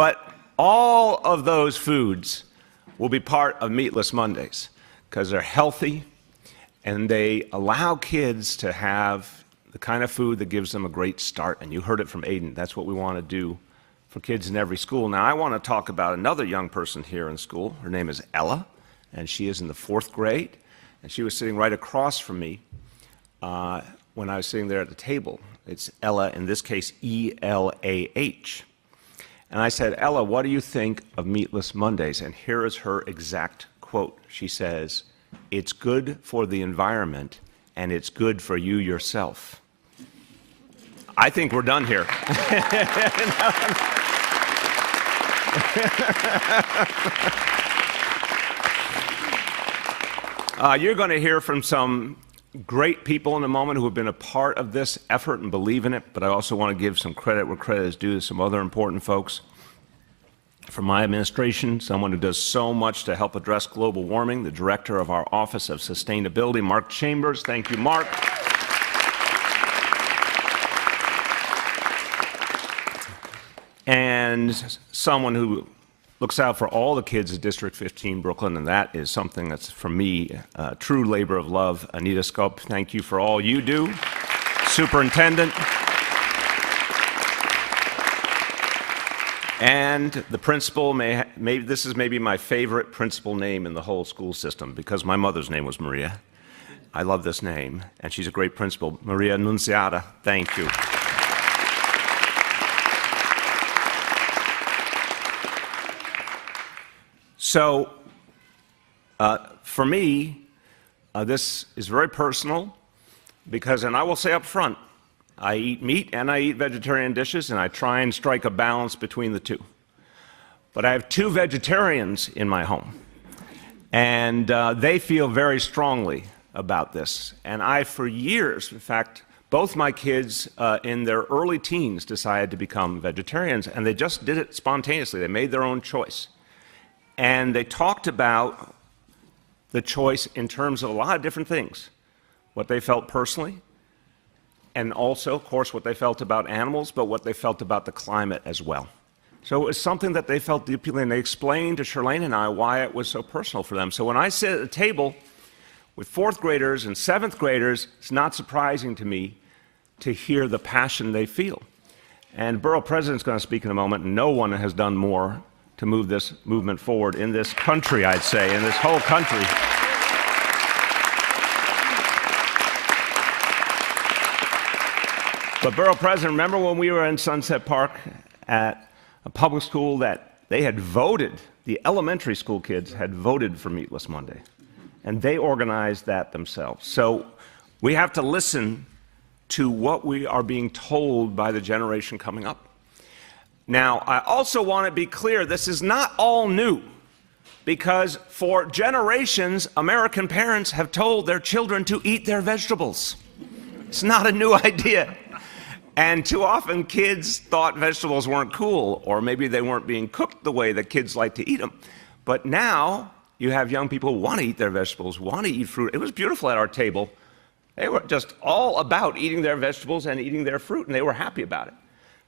But all of those foods will be part of Meatless Mondays because they're healthy and they allow kids to have the kind of food that gives them a great start. And you heard it from Aiden. That's what we want to do for kids in every school. Now, I want to talk about another young person here in school. Her name is Ella, and she is in the 4th grade. And she was sitting right across from me when I was sitting there at the table. It's Ella, in this case, E-L-A-H. And I said, Ella, what do you think of Meatless Mondays? And here is her exact quote. She says, "It's good for the environment, and it's good for you yourself." I think we're done here. You're going to hear from some great people in a moment who have been a part of this effort and believe in it, but I also want to give some credit where credit is due to some other important folks. From my administration, someone who does so much to help address global warming, the director of our Office of Sustainability, Mark Chambers. Thank you, Mark. And someone who looks out for all the kids at District 15, Brooklyn, and that is something that's, for me, a true labor of love. Anita Scope, thank you for all you do. Superintendent. And the principal, this is maybe my favorite principal name in the whole school system, because my mother's name was Maria. I love this name, and she's a great principal. Maria Nunziata, thank you. So, for me, this is very personal because, and I will say up front, I eat meat and I eat vegetarian dishes, and I try and strike a balance between the two. But I have 2 vegetarians in my home, and they feel very strongly about this. And I, for years, in fact, both my kids in their early teens decided to become vegetarians, and they just did it spontaneously. They made their own choice. And they talked about the choice in terms of a lot of different things, what they felt personally, and also, of course, what they felt about animals, but what they felt about the climate as well. So it was something that they felt deeply, and they explained to Charlene and I why it was so personal for them. So when I sit at a table with 4th graders and 7th graders, it's not surprising to me to hear the passion they feel. And Borough President's going to speak in a moment, and no one has done more to move this movement forward in this country, I'd say, in this whole country. But Borough President, remember when we were in Sunset Park at a public school that they had voted, the elementary school kids had voted for Meatless Monday, and they organized that themselves. So we have to listen to what we are being told by the generation coming up. Now, I also want to be clear, this is not all new, because for generations, American parents have told their children to eat their vegetables. It's not a new idea. And too often, kids thought vegetables weren't cool, or maybe they weren't being cooked the way that kids like to eat them. But now, you have young people who want to eat their vegetables, want to eat fruit. It was beautiful at our table. They were just all about eating their vegetables and eating their fruit, and they were happy about it.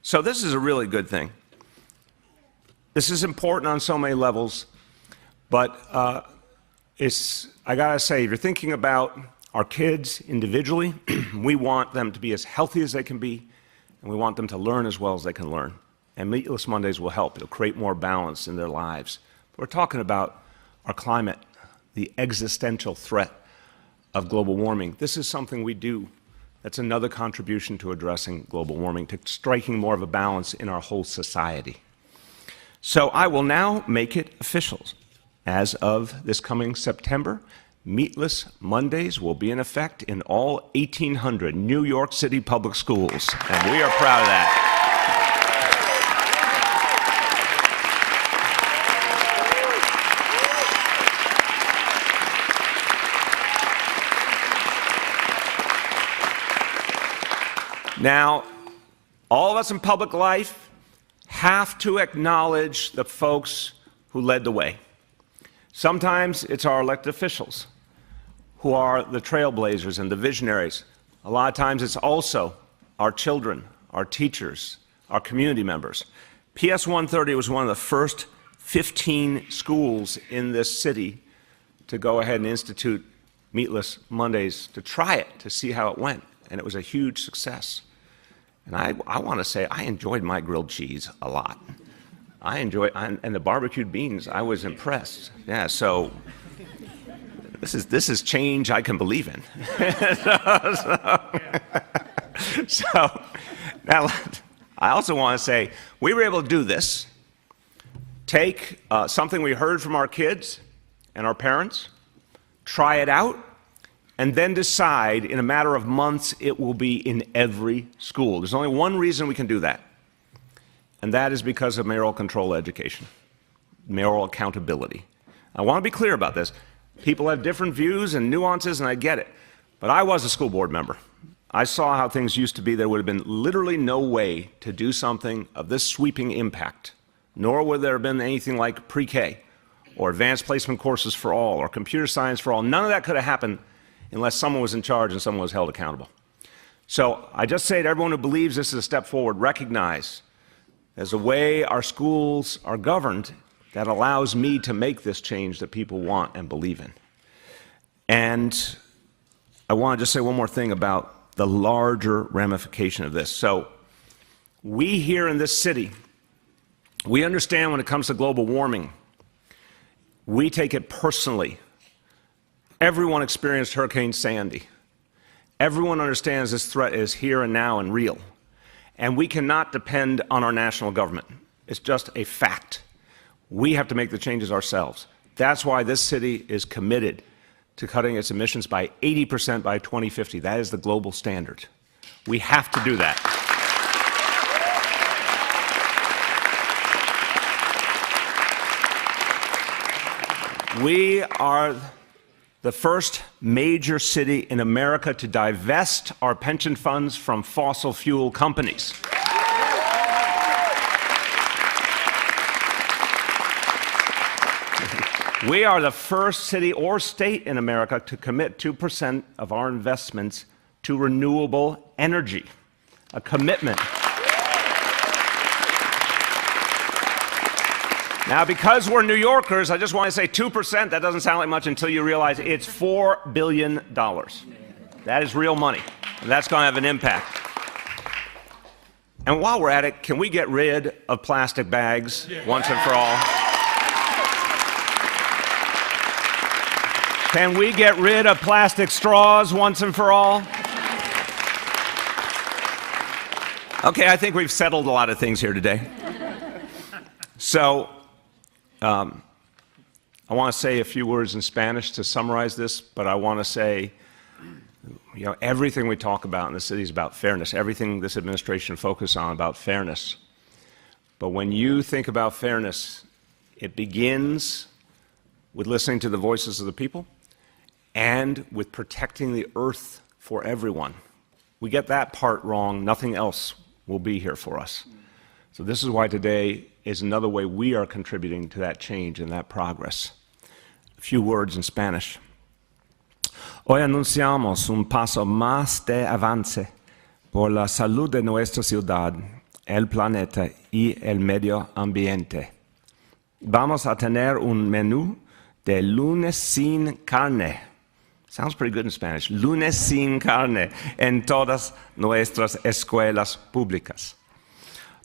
So this is a really good thing. This is important on so many levels, but I gotta say, if you're thinking about our kids individually, we want them to be as healthy as they can be, and we want them to learn as well as they can learn. And Meatless Mondays will help. It'll create more balance in their lives. We're talking about our climate, the existential threat of global warming. This is something we do. That's another contribution to addressing global warming, to striking more of a balance in our whole society. So I will now make it official. As of this coming September, Meatless Mondays will be in effect in all 1,800 New York City public schools, and we are proud of that. Now, all of us in public life have to acknowledge the folks who led the way. Sometimes it's our elected officials who are the trailblazers and the visionaries. A lot of times it's also our children, our teachers, our community members. PS 130 was one of the first 15 schools in this city to go ahead and institute Meatless Mondays, to try it, to see how it went, and it was a huge success. And I want to say I enjoyed my grilled cheese a lot. And the barbecued beans, I was impressed. Yeah, so this is change I can believe in. So now, I also want to say we were able to do this, take something we heard from our kids and our parents, try it out, and then decide in a matter of months it will be in every school. There's only one reason we can do that, and that is because of mayoral control education, mayoral accountability. I want to be clear about this. People have different views and nuances, and I get it. But I was a school board member. I saw how things used to be. There would have been literally no way to do something of this sweeping impact, nor would there have been anything like pre-K or advanced placement courses for all or computer science for all. None of that could have happened unless someone was in charge and someone was held accountable. So I just say to everyone who believes this is a step forward, recognize there's a way our schools are governed that allows me to make this change that people want and believe in. And I want to just say one more thing about the larger ramification of this. So we here in this city, we understand when it comes to global warming, we take it personally. Everyone experienced Hurricane Sandy. Everyone understands this threat is here and now and real. And we cannot depend on our national government. It's just a fact. We have to make the changes ourselves. That's why this city is committed to cutting its emissions by 80% by 2050. That is the global standard. We have to do that. We are the first major city in America to divest our pension funds from fossil fuel companies. We are the first city or state in America to commit 2% of our investments to renewable energy, a commitment. Now, because we're New Yorkers, I just want to say 2%, that doesn't sound like much until you realize it's $4 billion. That is real money, and that's going to have an impact. And while we're at it, can we get rid of plastic bags once and for all? Can we get rid of plastic straws once and for all? Okay, I think we've settled a lot of things here today. So, I want to say a few words in Spanish to summarize this, but I want to say, everything we talk about in the city is about fairness. Everything this administration focuses on about fairness. But when you think about fairness, it begins with listening to the voices of the people and with protecting the earth for everyone. We get that part wrong, nothing else will be here for us. So this is why today is another way we are contributing to that change and that progress. A few words in Spanish. Hoy anunciamos un paso más de avance por la salud de nuestra ciudad, el planeta y el medio ambiente. Vamos a tener un menú de lunes sin carne. Sounds pretty good in Spanish. Lunes sin carne en todas nuestras escuelas públicas.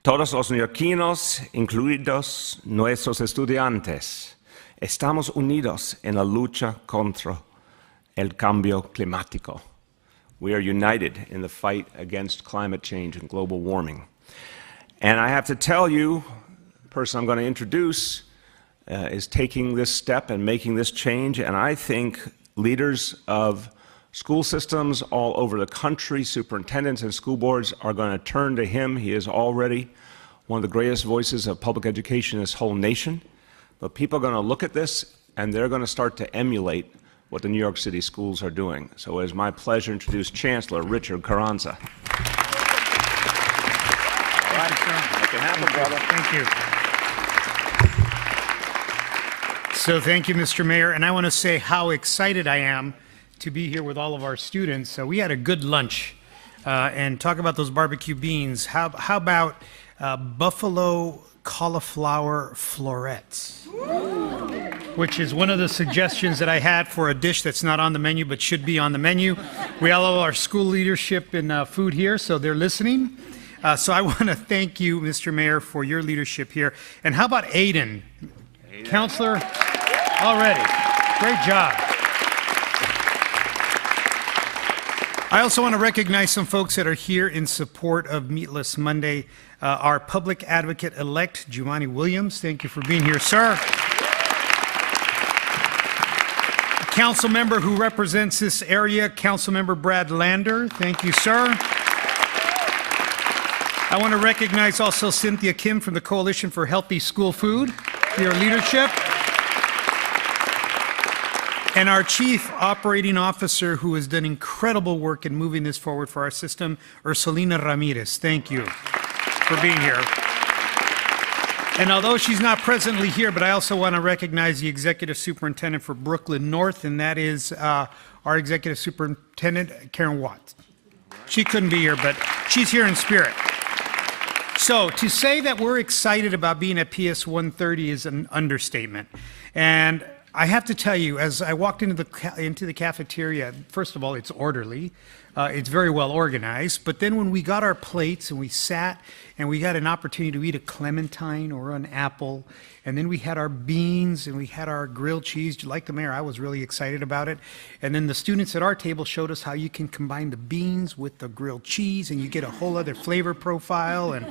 Todos los neoyorquinos, incluidos nuestros estudiantes, estamos unidos en la lucha contra el cambio climático. We are united in the fight against climate change and global warming. And I have to tell you, the person I'm going to introduce is taking this step and making this change, and I think leaders of school systems all over the country, superintendents and school boards are going to turn to him. He is already one of the greatest voices of public education in this whole nation. But people are going to look at this, and they're going to start to emulate what the New York City schools are doing. So it is my pleasure to introduce Chancellor Richard Carranza. All right, make it happen, brother. Thank you. So thank you, Mr. Mayor, and I want to say how excited I am to be here with all of our students. We had a good lunch, and talk about those barbecue beans. How about buffalo cauliflower florets, which is one of the suggestions that I had for a dish that's not on the menu but should be on the menu. We all have our school leadership in food here, so they're listening. So I want to thank you, Mr. Mayor, for your leadership here. And how about Aiden? Counselor, already. Great job. I also want to recognize some folks that are here in support of Meatless Monday. Our public advocate-elect, Giovanni Williams. Thank you for being here, sir. A council member who represents this area, Council Member Brad Lander. Thank you, sir. I want to recognize also Cynthia Kim from the Coalition for Healthy School Food for your leadership. And our Chief Operating Officer, who has done incredible work in moving this forward for our system, Ursulina Ramirez. Thank you for being here. And although she's not presently here, but I also want to recognize the Executive Superintendent for Brooklyn North, and that is our Executive Superintendent, Karen Watts. She couldn't be here, but she's here in spirit. So to say that we're excited about being at PS 130 is an understatement. And I have to tell you, as I walked into the cafeteria, first of all, it's orderly. It's very well organized. But then when we got our plates and we sat and we got an opportunity to eat a clementine or an apple, and then we had our beans and we had our grilled cheese. Like the mayor, I was really excited about it. And then the students at our table showed us how you can combine the beans with the grilled cheese and you get a whole other flavor profile. And,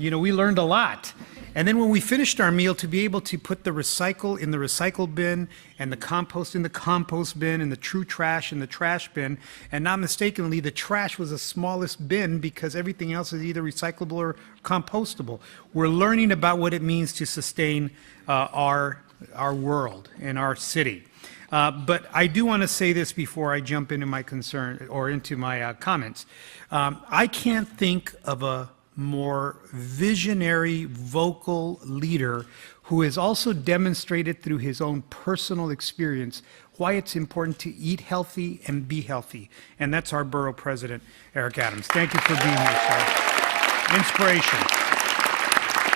we learned a lot. And then when we finished our meal, to be able to put the recycle in the recycle bin and the compost in the compost bin and the true trash in the trash bin, and not mistakenly, the trash was the smallest bin because everything else is either recyclable or compostable. We're learning about what it means to sustain our world and our city. But I do want to say this before I jump into my concern or into my comments. I can't think of a more visionary, vocal leader who has also demonstrated through his own personal experience why it's important to eat healthy and be healthy. And that's our borough president, Eric Adams. Thank you for being here, sir. Inspiration.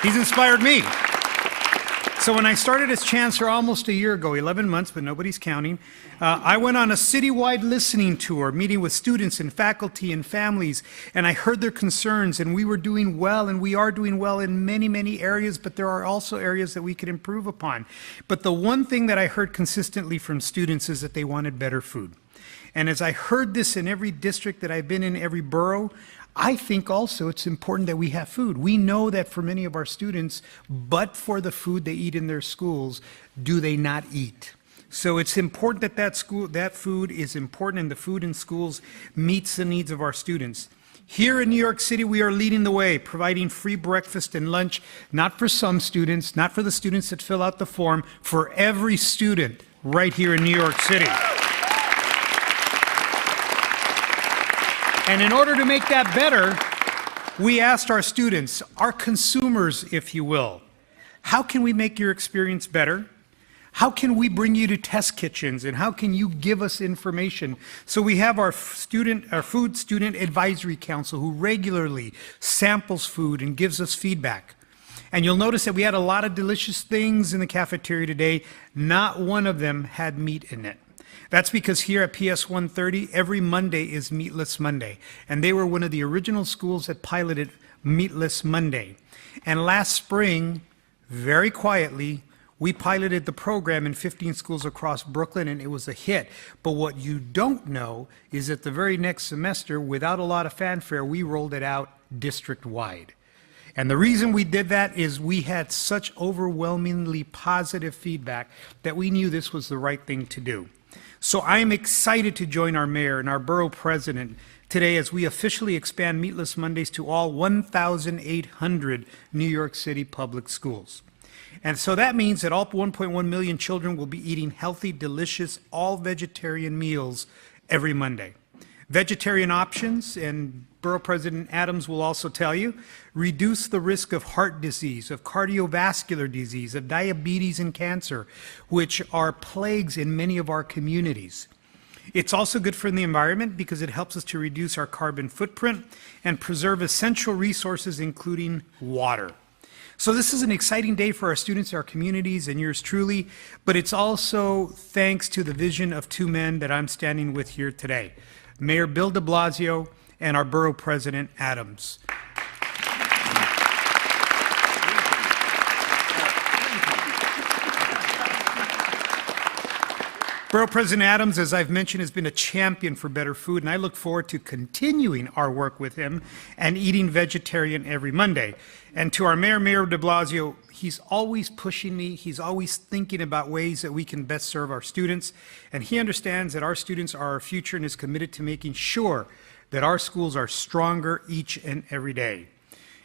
He's inspired me. So when I started as chancellor almost a year ago, 11 months, but nobody's counting, I went on a citywide listening tour, meeting with students and faculty and families, and I heard their concerns, and we were doing well, and we are doing well in many, many areas, but there are also areas that we could improve upon. But the one thing that I heard consistently from students is that they wanted better food. And as I heard this in every district that I've been in, every borough, I think also it's important that we have food. We know that for many of our students, but for the food they eat in their schools, do they not eat? So it's important that that food is important, and the food in schools meets the needs of our students. Here in New York City, we are leading the way, providing free breakfast and lunch, not for some students, not for the students that fill out the form, for every student right here in New York City. And in order to make that better, we asked our students, our consumers, if you will, how can we make your experience better? How can we bring you to test kitchens, and how can you give us information? So we have our Food Student Advisory Council, who regularly samples food and gives us feedback. And you'll notice that we had a lot of delicious things in the cafeteria today. Not one of them had meat in it. That's because here at PS 130, every Monday is Meatless Monday. And they were one of the original schools that piloted Meatless Monday. And last spring, very quietly, we piloted the program in 15 schools across Brooklyn, and it was a hit. But what you don't know is that the very next semester, without a lot of fanfare, we rolled it out district-wide. And the reason we did that is we had such overwhelmingly positive feedback that we knew this was the right thing to do. So I'm excited to join our mayor and our borough president today as we officially expand Meatless Mondays to all 1,800 New York City public schools. And so that means that all 1.1 million children will be eating healthy, delicious, all-vegetarian meals every Monday. Vegetarian options, and Borough President Adams will also tell you, reduce the risk of heart disease, of cardiovascular disease, of diabetes and cancer, which are plagues in many of our communities. It's also good for the environment because it helps us to reduce our carbon footprint and preserve essential resources, including water. So this is an exciting day for our students, our communities, and yours truly, but it's also thanks to the vision of two men that I'm standing with here today, Mayor Bill de Blasio and our Borough President Adams. Borough President Adams, as I've mentioned, has been a champion for better food, and I look forward to continuing our work with him and eating vegetarian every Monday. And to our Mayor, Mayor de Blasio, he's always pushing me. He's always thinking about ways that we can best serve our students. And he understands that our students are our future and is committed to making sure that our schools are stronger each and every day.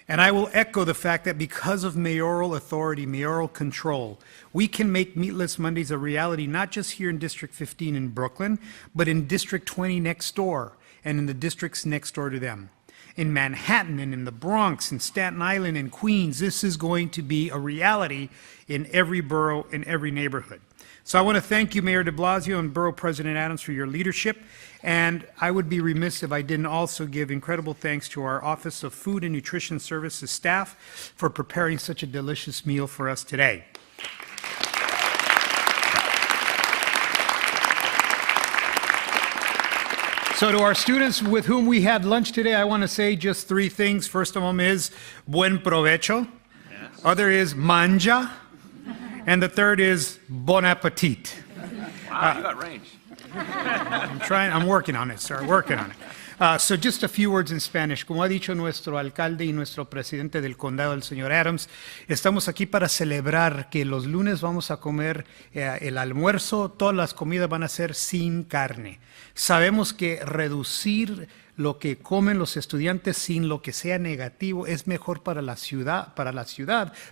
And I will echo the fact that because of mayoral authority, mayoral control, we can make Meatless Mondays a reality, not just here in District 15 in Brooklyn, but in District 20 next door and in the districts next door to them. In Manhattan and in the Bronx, in Staten Island and Queens, this is going to be a reality in every borough, in every neighborhood. So I want to thank you, Mayor de Blasio and Borough President Adams, for your leadership. And I would be remiss if I didn't also give incredible thanks to our Office of Food and Nutrition Services staff for preparing such a delicious meal for us today. So to our students with whom we had lunch today, I want to say just three things. First of them is buen provecho. Yes. Other is manja. And the third is bon appetit. Wow, you got range. I'm working on it, sir, working on it. So just a few words in Spanish. Como ha dicho nuestro alcalde y nuestro presidente del condado, el señor Adams, estamos aquí para celebrar que los lunes vamos a comer el almuerzo, todas las comidas van a ser sin carne. Sabemos que reducir lo que comen los estudiantes sin lo que sea negativo es mejor para la ciudad,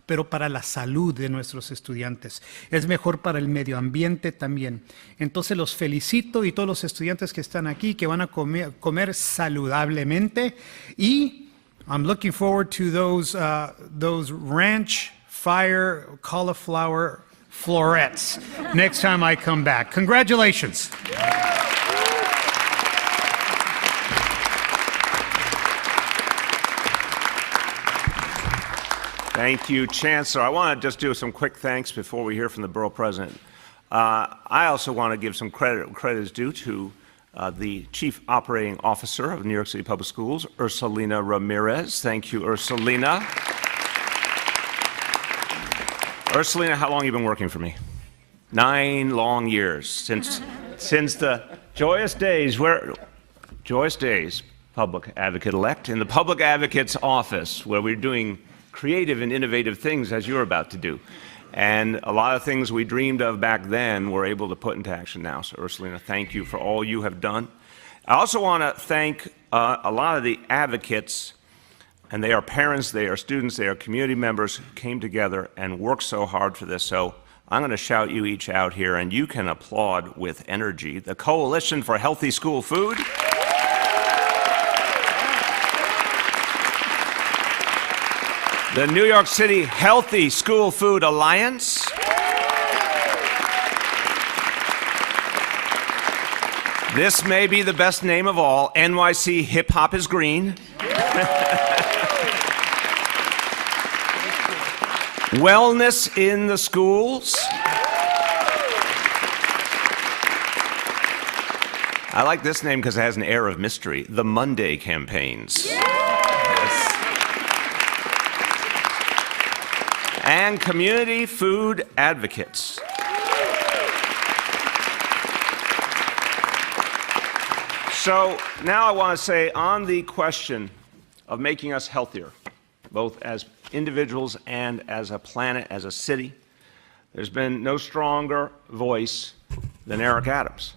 pero para la salud de nuestros estudiantes. Es mejor para el medio ambiente también. Entonces los felicito y todos los estudiantes que están aquí que van a comer saludablemente y I'm looking forward to those ranch fire cauliflower florets next time I come back. Congratulations. Thank you, Chancellor. I want to just do some quick thanks before we hear from the Borough President. I also want to give some credit is due to the Chief Operating Officer of New York City Public Schools, Ursulina Ramirez. Thank you, Ursulina. Ursulina, how long have you been working for me? 9 long years, since the joyous days, Public Advocate-elect, in the Public Advocate's office, where we're doing creative and innovative things as you're about to do. And a lot of things we dreamed of back then we're able to put into action now. So Ursulina, thank you for all you have done. I also want to thank a lot of the advocates, and they are parents, they are students, they are community members who came together and worked so hard for this. So I'm going to shout you each out here, and you can applaud with energy. The Coalition for Healthy School Food. The New York City Healthy School Food Alliance. This may be the best name of all, NYC Hip Hop is Green. Wellness in the Schools. I like this name because it has an air of mystery. The Monday Campaigns. And Community Food Advocates. So now I want to say on the question of making us healthier, both as individuals and as a planet, as a city, there's been no stronger voice than Eric Adams.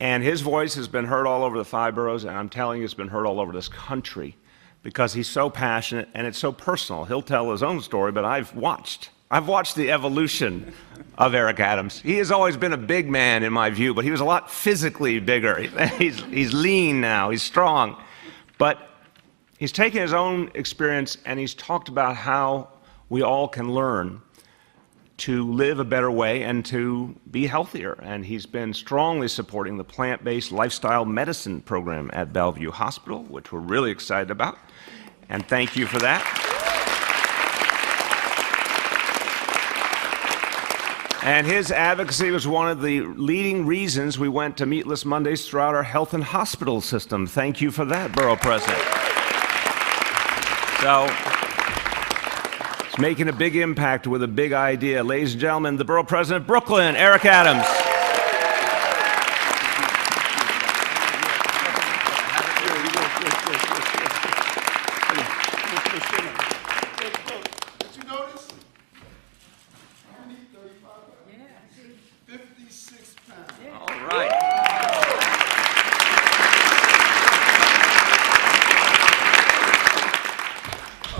And his voice has been heard all over the 5 boroughs, and I'm telling you it's been heard all over this country, because he's so passionate and it's so personal. He'll tell his own story, but I've watched the evolution of Eric Adams. He has always been a big man in my view, but he was a lot physically bigger. He's lean now, he's strong. But he's taken his own experience and he's talked about how we all can learn to live a better way and to be healthier. And he's been strongly supporting the plant-based lifestyle medicine program at Bellevue Hospital, which we're really excited about. And thank you for that. And his advocacy was one of the leading reasons we went to Meatless Mondays throughout our health and hospital system. Thank you for that, Borough President. So, it's making a big impact with a big idea. Ladies and gentlemen, the Borough President of Brooklyn, Eric Adams.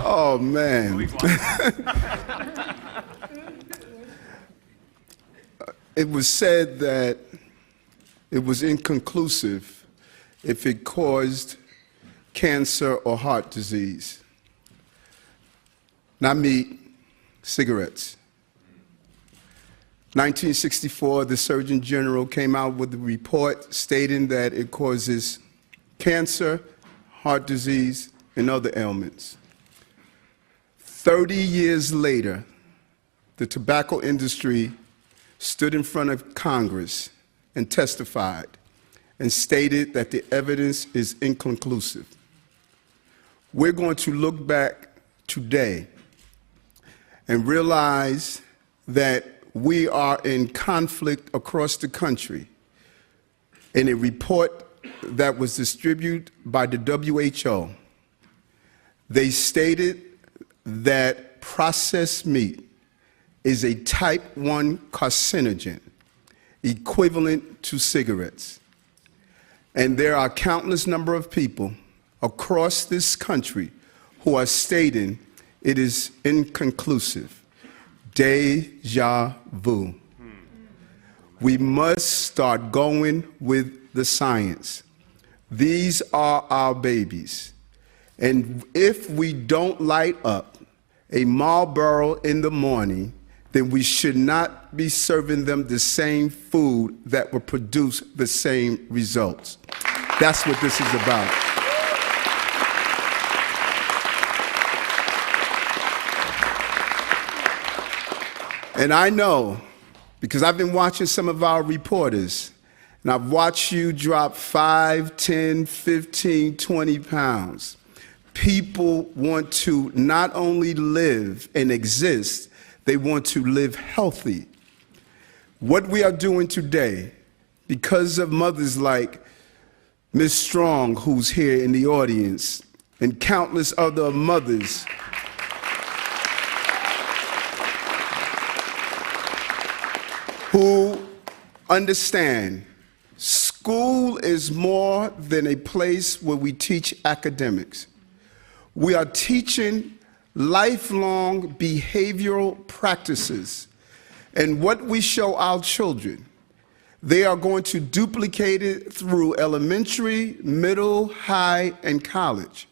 Oh, man. It was said that it was inconclusive if it caused cancer or heart disease. Not meat, cigarettes. 1964, the Surgeon General came out with a report stating that it causes cancer, heart disease, and other ailments. 30 years later, the tobacco industry stood in front of Congress and testified and stated that the evidence is inconclusive. We're going to look back today and realize that we are in conflict across the country. In a report that was distributed by the WHO, they stated that processed meat is a type 1 carcinogen, equivalent to cigarettes. And there are countless number of people across this country who are stating it is inconclusive. Deja vu. We must start going with the science. These are our babies. And if we don't light up a Marlboro in the morning, then we should not be serving them the same food that will produce the same results. That's what this is about. And I know, because I've been watching some of our reporters, and I've watched you drop 5, 10, 15, 20 pounds. People want to not only live and exist, they want to live healthy. What we are doing today, because of mothers like Ms. Strong, who's here in the audience, and countless other mothers, who understand school is more than a place where we teach academics. We are teaching lifelong behavioral practices. And what we show our children, they are going to duplicate it through elementary, middle, high, and college.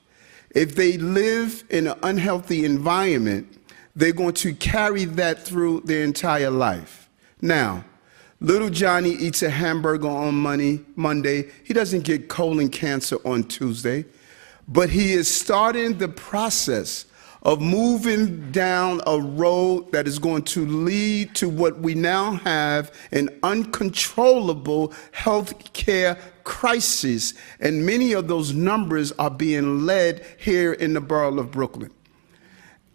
If they live in an unhealthy environment, they're going to carry that through their entire life. Now, little Johnny eats a hamburger on Monday. He doesn't get colon cancer on Tuesday, but he is starting the process of moving down a road that is going to lead to what we now have, an uncontrollable health care crisis, and many of those numbers are being led here in the borough of Brooklyn.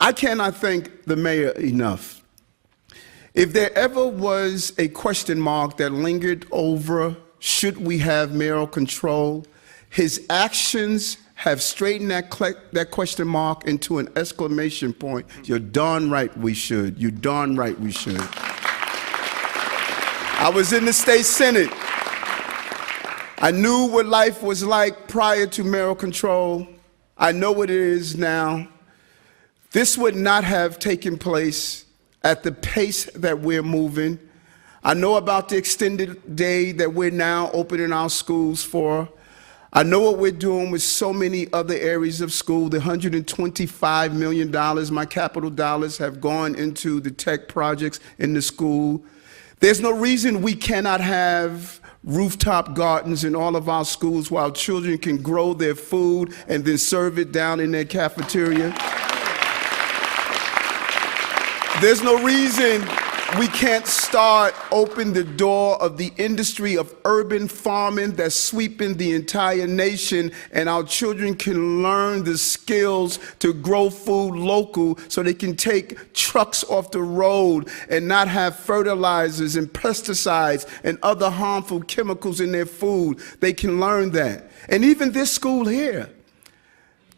I cannot thank the mayor enough. If there ever was a question mark that lingered over should we have mayoral control, his actions have straightened that question mark into an exclamation point. You're darn right we should. You're darn right we should. I was in the state senate. I knew what life was like prior to mayoral control. I know what it is now. This would not have taken place at the pace that we're moving. I know about the extended day that we're now opening our schools for. I know what we're doing with so many other areas of school. The $125 million, my capital dollars, have gone into the tech projects in the school. There's no reason we cannot have rooftop gardens in all of our schools while children can grow their food and then serve it down in their cafeteria. There's no reason we can't start open the door of the industry of urban farming that's sweeping the entire nation, and our children can learn the skills to grow food local so they can take trucks off the road and not have fertilizers and pesticides and other harmful chemicals in their food. They can learn that. And even this school here,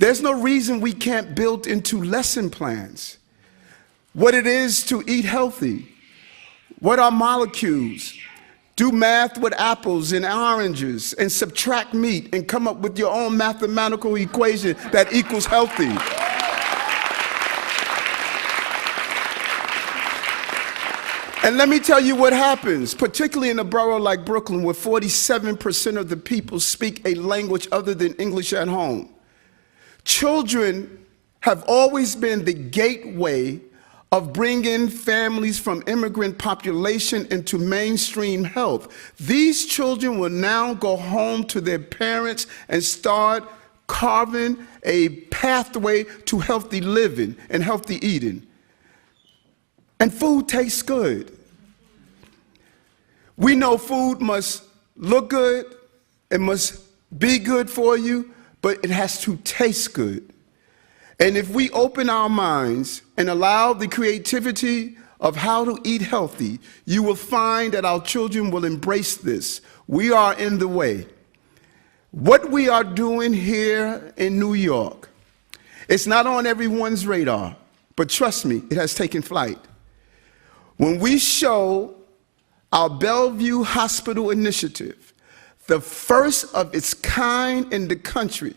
there's no reason we can't build into lesson plans what it is to eat healthy. What are molecules? Do math with apples and oranges and subtract meat and come up with your own mathematical equation that equals healthy. And let me tell you what happens, particularly in a borough like Brooklyn, where 47% of the people speak a language other than English at home. Children have always been the gateway of bringing families from immigrant population into mainstream health. These children will now go home to their parents and start carving a pathway to healthy living and healthy eating. And food tastes good. We know food must look good, it must be good for you, but it has to taste good. And if we open our minds and allow the creativity of how to eat healthy, you will find that our children will embrace this. We are in the way. What we are doing here in New York, it's not on everyone's radar, but trust me, it has taken flight. When we show our Bellevue Hospital initiative, the first of its kind in the country,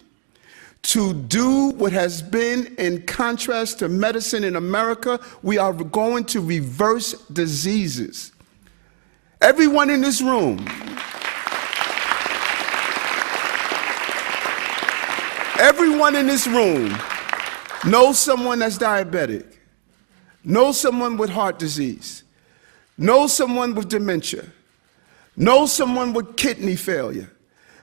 to do what has been in contrast to medicine in America, we are going to reverse diseases. Everyone in this room, knows someone that's diabetic, knows someone with heart disease, knows someone with dementia, knows someone with kidney failure,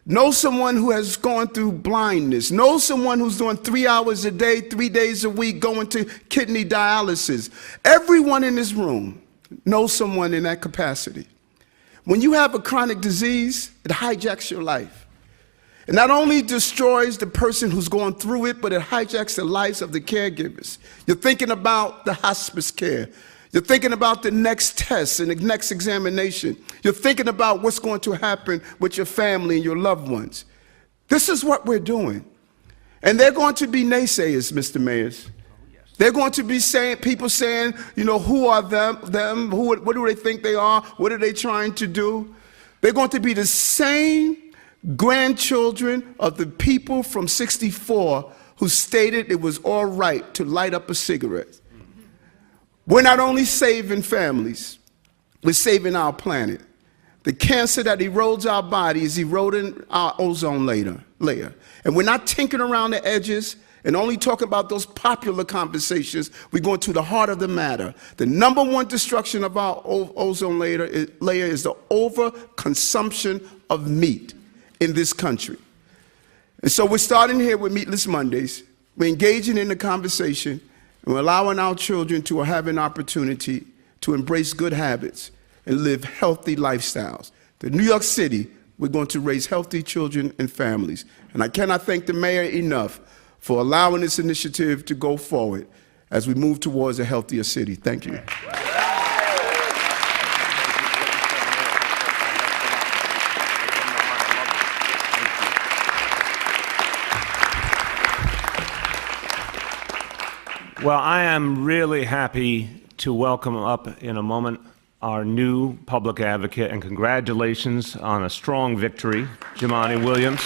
know someone who has gone through blindness, know someone who's doing 3 hours a day, 3 days a week, going to kidney dialysis. Everyone in this room knows someone in that capacity. When you have a chronic disease, it hijacks your life. It not only destroys the person who's going through it, but it hijacks the lives of the caregivers. You're thinking about the hospice care. You're thinking about the next test and the next examination. You're thinking about what's going to happen with your family and your loved ones. This is what we're doing. And they're going to be naysayers, Mr. Mayors. They're going to be people saying, you know, who are them? What do they think they are? What are they trying to do? They're going to be the same grandchildren of the people from '64 who stated it was all right to light up a cigarette. We're not only saving families, we're saving our planet. The cancer that erodes our body is eroding our ozone layer. And we're not tinkering around the edges and only talking about those popular conversations. We're going to the heart of the matter. The number one destruction of our ozone layer is the overconsumption of meat in this country. And so we're starting here with Meatless Mondays. We're engaging in the conversation, and we're allowing our children to have an opportunity to embrace good habits and live healthy lifestyles. In New York City, we're going to raise healthy children and families. And I cannot thank the mayor enough for allowing this initiative to go forward as we move towards a healthier city. Thank you. Well, I am really happy to welcome up in a moment our new public advocate, and congratulations on a strong victory, Jumaane Williams.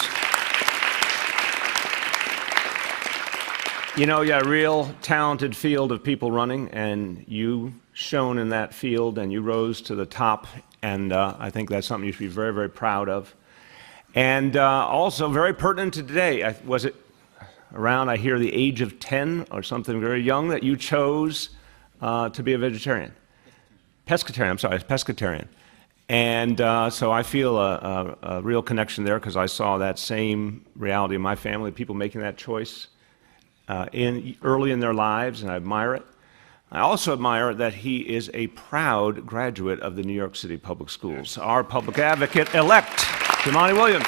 You know, you got a real talented field of people running, and you shone in that field, and you rose to the top, and I think that's something you should be very, very proud of. And also very pertinent to today. Was it around, I hear, the age of 10 or something very young that you chose to be a vegetarian? Pescatarian, I'm sorry, pescatarian. And so I feel a real connection there because I saw that same reality in my family, people making that choice early in their lives, and I admire it. I also admire that he is a proud graduate of the New York City Public Schools. Our public advocate-elect, Kimani Williams.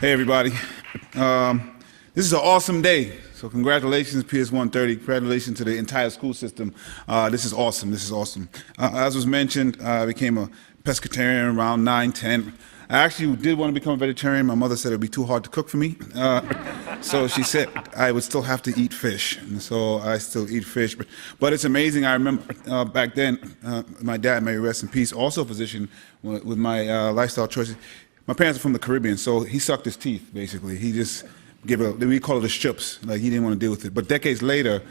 Hey, everybody. This is an awesome day. So congratulations, PS 130. Congratulations to the entire school system. This is awesome. This is awesome. As was mentioned, I became a pescatarian around 9, 10. I actually did want to become a vegetarian. My mother said it would be too hard to cook for me. So she said I would still have to eat fish. And so I still eat fish. But it's amazing. I remember back then, my dad, may he rest in peace, also a physician with my lifestyle choices. My parents are from the Caribbean, so he sucked his teeth, basically. He just gave it, we call it a strips, like he didn't want to deal with it. But decades later,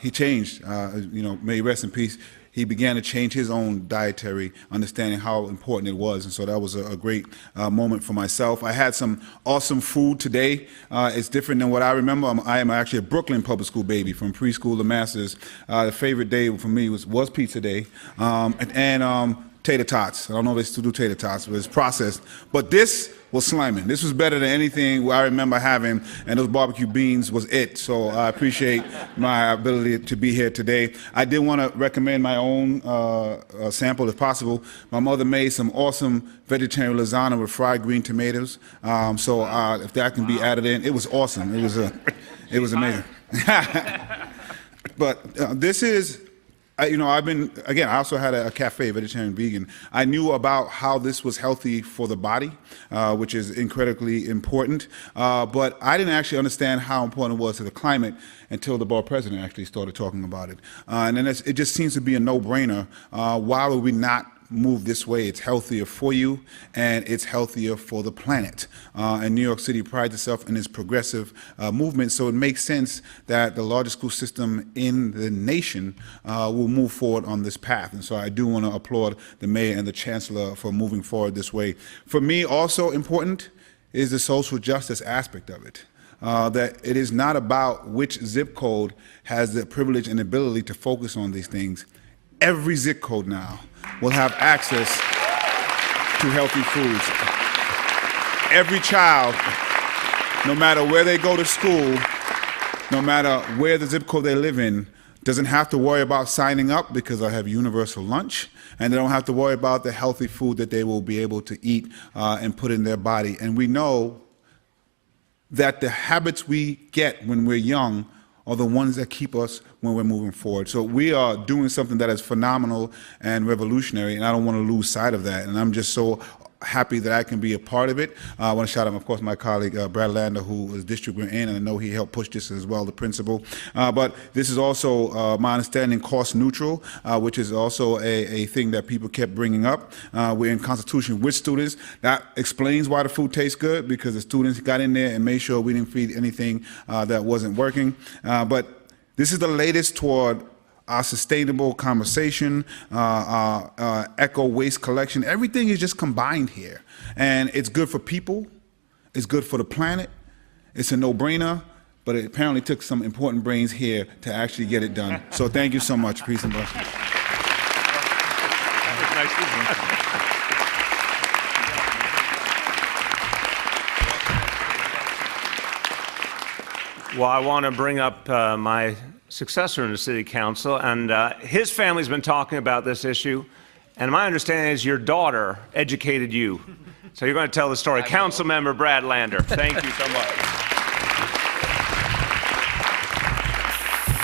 he changed, may he rest in peace. He began to change his own dietary, understanding how important it was. And so that was a great moment for myself. I had some awesome food today. It's different than what I remember. I am actually a Brooklyn public school baby from preschool to masters. The favorite day for me was pizza day. And tater tots. I don't know if they still do tater tots, but it's processed. But this was slamming. This was better than anything I remember having, and those barbecue beans was it. So I appreciate my ability to be here today. I did want to recommend my own sample if possible. My mother made some awesome vegetarian lasagna with fried green tomatoes. So if that can be added in, it was awesome. It was amazing. But this is, I've been, again, I also had a cafe, vegetarian vegan. I knew about how this was healthy for the body, which is incredibly important, but I didn't actually understand how important it was to the climate until the board president actually started talking about it. And then it just seems to be a no-brainer. Why would we not move this way? It's healthier for you, and it's healthier for the planet. And New York City prides itself in its progressive movement, so it makes sense that the largest school system in the nation will move forward on this path. And so I do want to applaud the mayor and the chancellor for moving forward this way. For me, also important is the social justice aspect of it. That it is not about which zip code has the privilege and ability to focus on these things. Every zip code now will have access to healthy foods. Every child, no matter where they go to school, no matter where the zip code they live in, doesn't have to worry about signing up because I have universal lunch, and they don't have to worry about the healthy food that they will be able to eat and put in their body. And we know that the habits we get when we're young are the ones that keep us when we're moving forward. So we are doing something that is phenomenal and revolutionary, and I don't want to lose sight of that. And I'm just so happy that I can be a part of it. I want to shout out, of course, my colleague, Brad Lander, who is district we're in, and I know he helped push this as well, the principal. But this is also, my understanding, cost neutral, which is also a thing that people kept bringing up. We're in constitution with students. That explains why the food tastes good, because the students got in there and made sure we didn't feed anything that wasn't working. But this is the latest toward our sustainable conversation, eco waste collection. Everything is just combined here. And it's good for people, it's good for the planet, it's a no-brainer, but it apparently took some important brains here to actually get it done. So thank you so much. Peace and blessings. Well, I want to bring up my successor in the city council, and his family's been talking about this issue, and my understanding is your daughter educated you. So you're going to tell the story. Councilmember Brad Lander, thank you so much.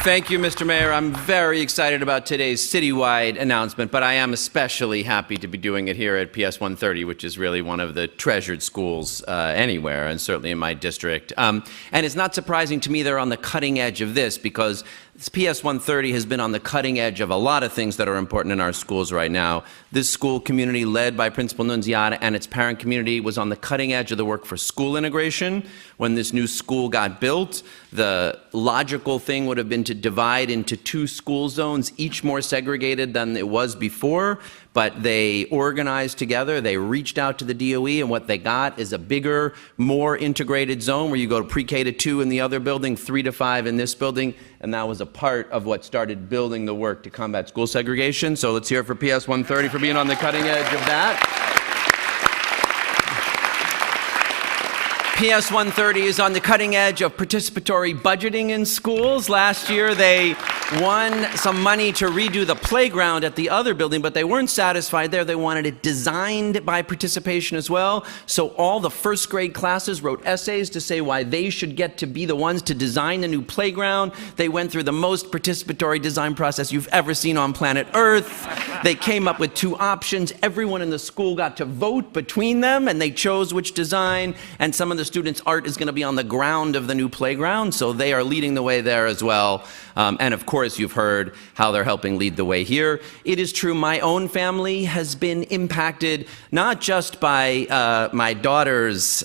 Thank you, Mr. Mayor. I'm very excited about today's citywide announcement, but I am especially happy to be doing it here at PS 130, which is really one of the treasured schools anywhere, and certainly in my district. And it's not surprising to me they're on the cutting edge of this, because PS 130 has been on the cutting edge of a lot of things that are important in our schools right now. This school community, led by Principal Nunziata and its parent community, was on the cutting edge of the work for school integration. When this new school got built, the logical thing would have been to divide into 2 school zones, each more segregated than it was before. But they organized together, they reached out to the DOE, and what they got is a bigger, more integrated zone where you go to pre-K to 2 in the other building, 3 to 5 in this building, and that was a part of what started building the work to combat school segregation. So let's hear it for PS 130 for being on the cutting edge of that. PS 130 is on the cutting edge of participatory budgeting in schools. Last year, they won some money to redo the playground at the other building, but they weren't satisfied there. They wanted it designed by participation as well. So all the first grade classes wrote essays to say why they should get to be the ones to design the new playground. They went through the most participatory design process you've ever seen on planet Earth. They came up with 2 options. Everyone in the school got to vote between them, and they chose which design. And some of the students' art is going to be on the ground of the new playground, so they are leading the way there as well. And of course, you've heard how they're helping lead the way here. It is true, my own family has been impacted not just by my daughter's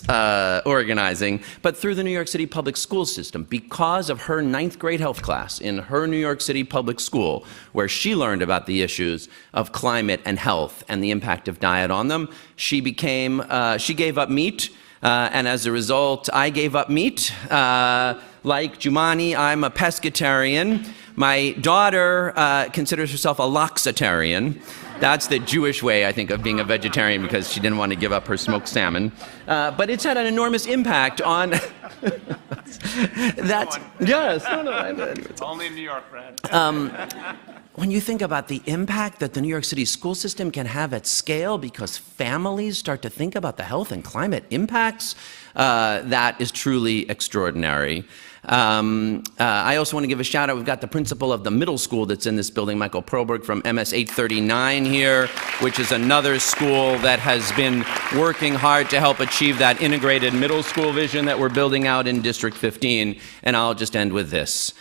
organizing, but through the New York City public school system. Because of her 9th grade health class in her New York City public school, where she learned about the issues of climate and health and the impact of diet on them, she gave up meat. And as a result, I gave up meat. Like Jumani, I'm a pescatarian. My daughter considers herself a loxatarian. That's the Jewish way, I think, of being a vegetarian because she didn't want to give up her smoked salmon. But it's had an enormous impact on... That's... Yes. It's only in New York, Brad. When you think about the impact that the New York City school system can have at scale because families start to think about the health and climate impacts, that is truly extraordinary. I also want to give a shout out. We've got the principal of the middle school that's in this building, Michael Proberg from MS 839 here, which is another school that has been working hard to help achieve that integrated middle school vision that we're building out in District 15. And I'll just end with this.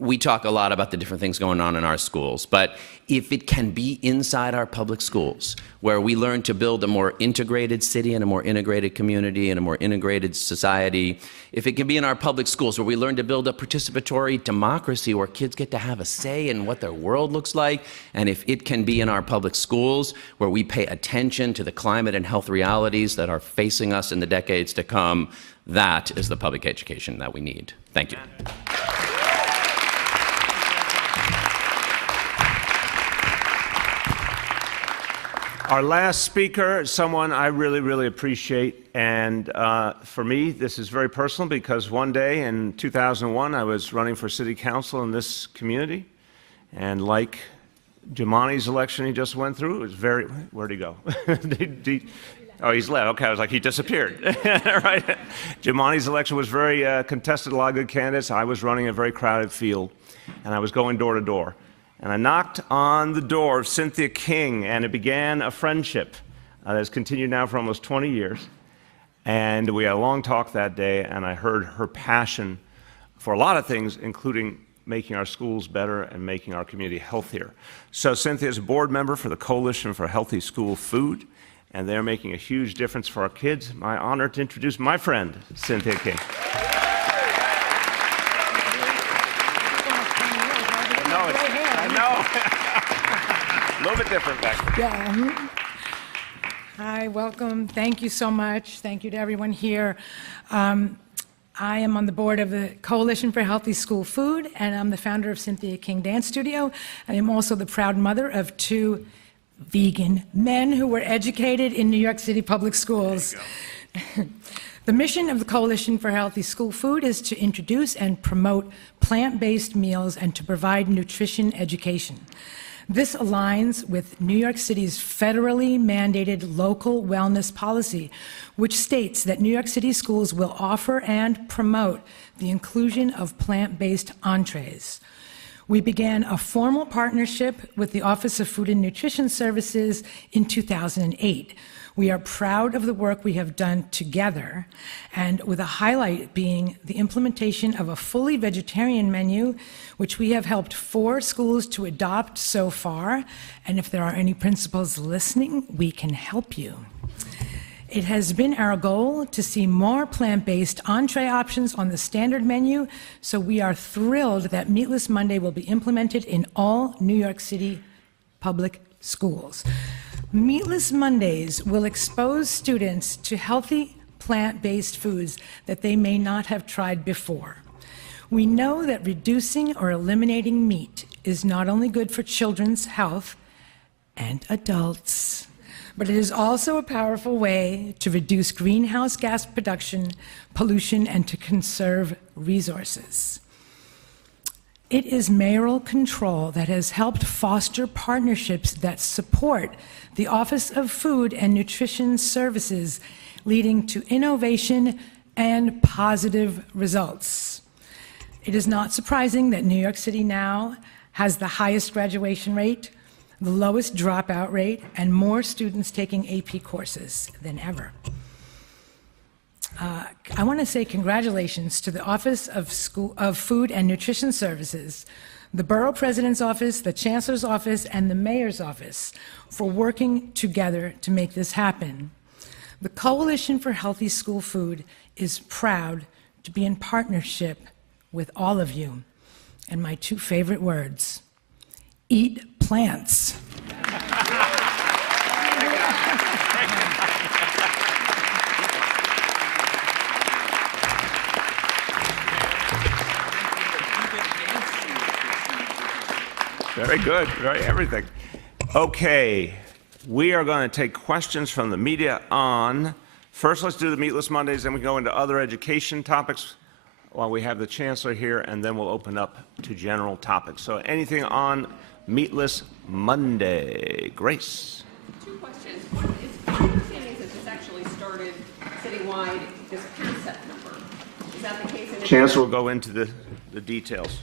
We talk a lot about the different things going on in our schools, but if it can be inside our public schools, where we learn to build a more integrated city and a more integrated community and a more integrated society, if it can be in our public schools, where we learn to build a participatory democracy where kids get to have a say in what their world looks like, and if it can be in our public schools, where we pay attention to the climate and health realities that are facing us in the decades to come, that is the public education that we need. Thank you. Our last speaker is someone I really, really appreciate, and for me, this is very personal because one day in 2001, I was running for city council in this community, and like Jumani's election he just went through, it was very, where'd he go? Oh, he's left. Okay, I was like, he disappeared. Right? Jumani's election was very contested, a lot of good candidates. I was running a very crowded field, and I was going door to door. And I knocked on the door of Cynthia King, and it began a friendship that has continued now for almost 20 years. And we had a long talk that day, and I heard her passion for a lot of things, including making our schools better and making our community healthier. So Cynthia is a board member for the Coalition for Healthy School Food, and they're making a huge difference for our kids. My honor to introduce my friend, Cynthia King. A little bit different back there. Yeah. Hi, welcome. Thank you so much. Thank you to everyone here. I am on the board of the Coalition for Healthy School Food, and I'm the founder of Cynthia King Dance Studio. I am also the proud mother of 2 vegan men who were educated in New York City public schools. The mission of the Coalition for Healthy School Food is to introduce and promote plant-based meals and to provide nutrition education. This aligns with New York City's federally mandated local wellness policy, which states that New York City schools will offer and promote the inclusion of plant-based entrees. We began a formal partnership with the Office of Food and Nutrition Services in 2008. We are proud of the work we have done together, and with a highlight being the implementation of a fully vegetarian menu, which we have helped 4 schools to adopt so far, and if there are any principals listening, we can help you. It has been our goal to see more plant-based entree options on the standard menu, so we are thrilled that Meatless Monday will be implemented in all New York City public schools. Meatless Mondays will expose students to healthy plant-based foods that they may not have tried before. We know that reducing or eliminating meat is not only good for children's health and adults, but it is also a powerful way to reduce greenhouse gas production, pollution, and to conserve resources. It is mayoral control that has helped foster partnerships that support the Office of Food and Nutrition Services, leading to innovation and positive results. It is not surprising that New York City now has the highest graduation rate, the lowest dropout rate, and more students taking AP courses than ever. I want to say congratulations to the Office of Food and Nutrition Services, the Borough President's Office, the Chancellor's Office, and the Mayor's Office for working together to make this happen. The Coalition for Healthy School Food is proud to be in partnership with all of you. And my two favorite words, eat plants. Very good, very everything. Okay, we are going to take questions from the media on, first let's do the Meatless Mondays, then we go into other education topics while we have the Chancellor here, and then we'll open up to general topics. So anything on Meatless Monday? Grace. Two questions. One is, my understanding is that this actually started citywide this past September. Is that the case? Chancellor will go into the details.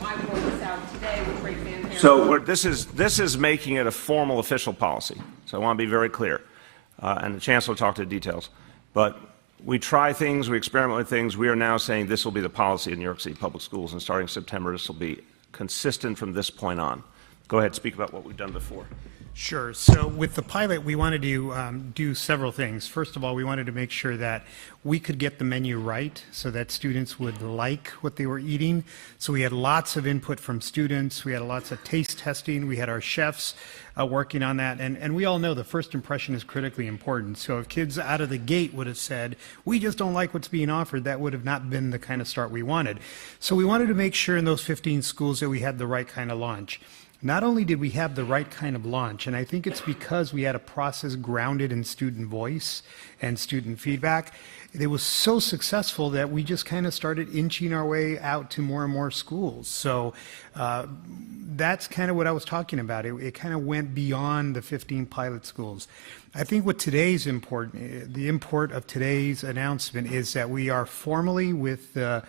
Why roll this out today with great fanfare? So this is making it a formal official policy. So I want to be very clear. And the Chancellor will talk to the details. But we try things, we experiment with things. We are now saying this will be the policy in New York City Public Schools, and starting September, this will be consistent from this point on. Go ahead, speak about what we've done before. Sure. So with the pilot, we wanted to do several things. First of all, we wanted to make sure that we could get the menu right so that students would like what they were eating. So we had lots of input from students. We had lots of taste testing. We had our chefs working on that. And we all know the first impression is critically important. So if kids out of the gate would have said, we just don't like what's being offered, that would have not been the kind of start we wanted. So we wanted to make sure in those 15 schools that we had the right kind of launch. Not only did we have the right kind of launch, and I think it's because we had a process grounded in student voice and student feedback, it was so successful that we just kind of started inching our way out to more and more schools. So that's kind of what I was talking about. It kind of went beyond the 15 pilot schools. I think what today's important, the import of today's announcement is that we are formally with the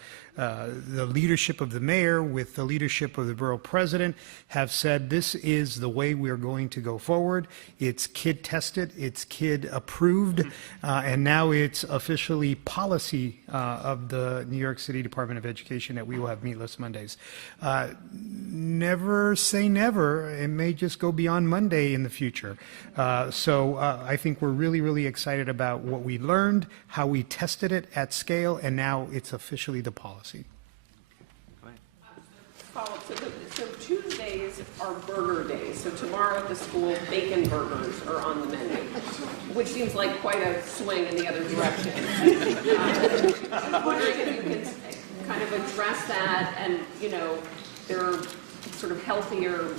leadership of the mayor, with the leadership of the borough president, have said this is the way we are going to go forward. It's kid tested, it's kid approved, and now it's officially policy of the New York City Department of Education that we will have Meatless Mondays. Never say never. It may just go beyond Monday in the future. So I think we're really, really excited about what we learned, how we tested it at scale, and now it's officially the policy. Follow-up. So Tuesdays are burger days. So tomorrow at the school, bacon burgers are on the menu, which seems like quite a swing in the other direction. I'm wondering if you can kind of address that, and you know, there are sort of healthier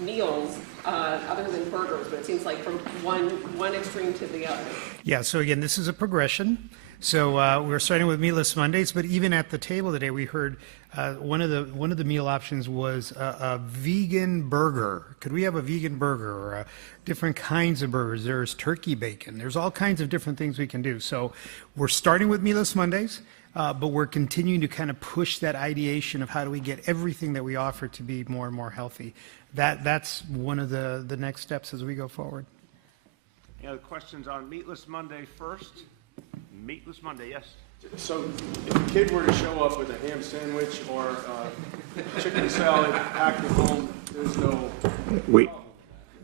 meals other than burgers, but it seems like from one extreme to the other. Yeah, so again, this is a progression. So we're starting with Meatless Mondays, but even at the table today, we heard one of the meal options was a vegan burger. Could we have a vegan burger or different kinds of burgers? There's turkey bacon. There's all kinds of different things we can do. So we're starting with Meatless Mondays, but we're continuing to kind of push that ideation of how do we get everything that we offer to be more and more healthy. That's one of the next steps as we go forward. Any other questions on Meatless Monday first? Meatless Monday, yes. So if a kid were to show up with a ham sandwich or chicken salad packed at home, there's no...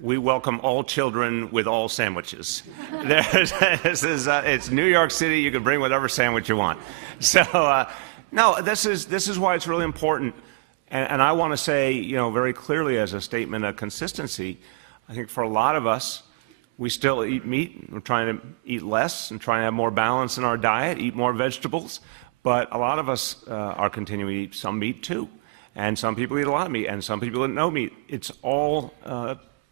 We welcome all children with all sandwiches. It's New York City. You can bring whatever sandwich you want. So no, this is why it's really important. And I want to say, you know, very clearly as a statement of consistency, I think for a lot of us, we still eat meat. We're trying to eat less and trying to have more balance in our diet, eat more vegetables. But a lot of us are continuing to eat some meat too. And some people eat a lot of meat, and some people eat no meat. It's all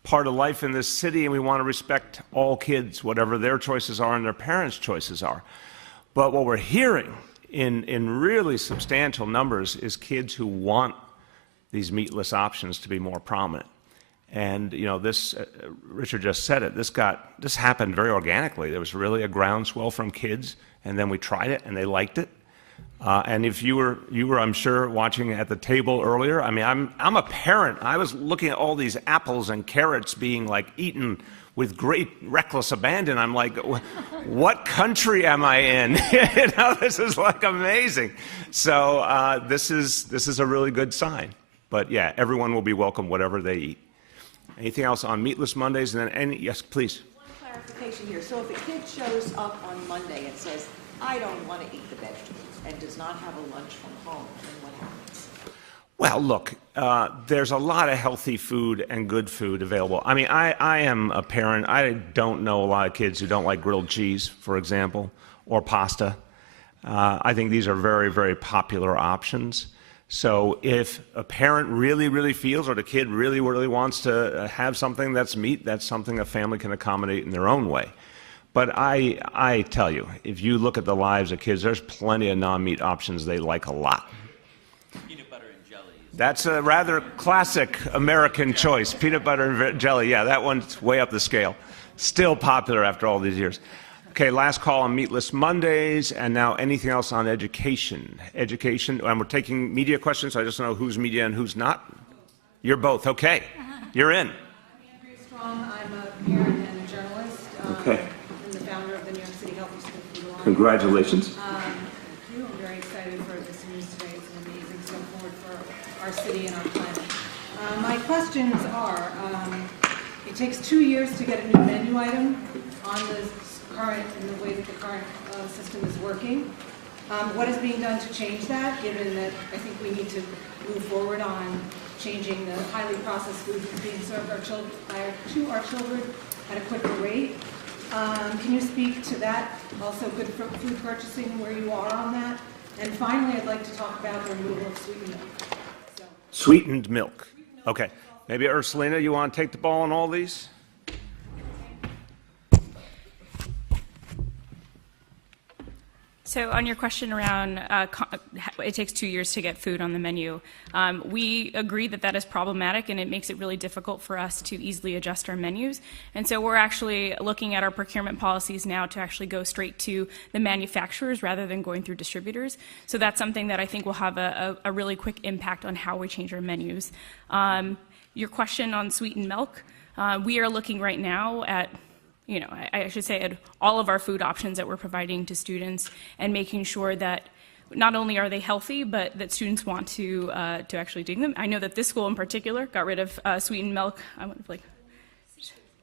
part of life in this city, and we want to respect all kids, whatever their choices are and their parents' choices are. But what we're hearing in really substantial numbers is kids who want these meatless options to be more prominent. And you know, this Richard just said it. This happened very organically. There was really a groundswell from kids, and then we tried it, and they liked it. And if you were, I'm sure, watching at the table earlier. I mean, I'm a parent. I was looking at all these apples and carrots being like eaten with great reckless abandon. I'm like, what country am I in? You know, this is like amazing. So this is a really good sign. But yeah, everyone will be welcome, whatever they eat. Anything else on Meatless Mondays? And then yes, please. One clarification here. So if a kid shows up on Monday and says, I don't want to eat the vegetables, and does not have a lunch from home, then what happens? Well, look, there's a lot of healthy food and good food available. I mean, I am a parent. I don't know a lot of kids who don't like grilled cheese, for example, or pasta. I think these are very, very popular options. So if a parent really, really feels, or the kid really, really wants to have something that's meat, that's something a family can accommodate in their own way. But I tell you, if you look at the lives of kids, there's plenty of non-meat options they like a lot. Peanut butter and jelly. That's a rather classic American choice. Peanut butter and jelly, yeah, that one's way up the scale. Still popular after all these years. Okay, last call on Meatless Mondays, and now anything else on education? Education, and we're taking media questions, so I just know who's media and who's not. You're both, okay. You're in. I'm Andrea Strong. I'm a parent and a journalist. Okay. I'm the founder of the New York City Healthy School Food Alliance. Congratulations. Thank you. I'm very excited for this news today. It's an amazing step forward for our city and our planet. My questions are, it takes 2 years to get a new menu item on the current, in the way that the current system is working. What is being done to change that, given that I think we need to move forward on changing the highly processed food that's being served to our children at a quicker rate? Can you speak to that? Also, good food purchasing, where you are on that? And finally, I'd like to talk about the removal of sweetened milk. Sweetened milk. Okay. Maybe Ursulina, you want to take the ball on all these? So on your question around it takes 2 years to get food on the menu, we agree that that is problematic and it makes it really difficult for us to easily adjust our menus. And so we're actually looking at our procurement policies now to actually go straight to the manufacturers rather than going through distributors. So that's something that I think will have a really quick impact on how we change our menus. Your question on sweetened milk, we are looking right now at I should say at all of our food options that we're providing to students and making sure that not only are they healthy, but that students want to actually dig them. I know that this school in particular got rid of sweetened milk, I went like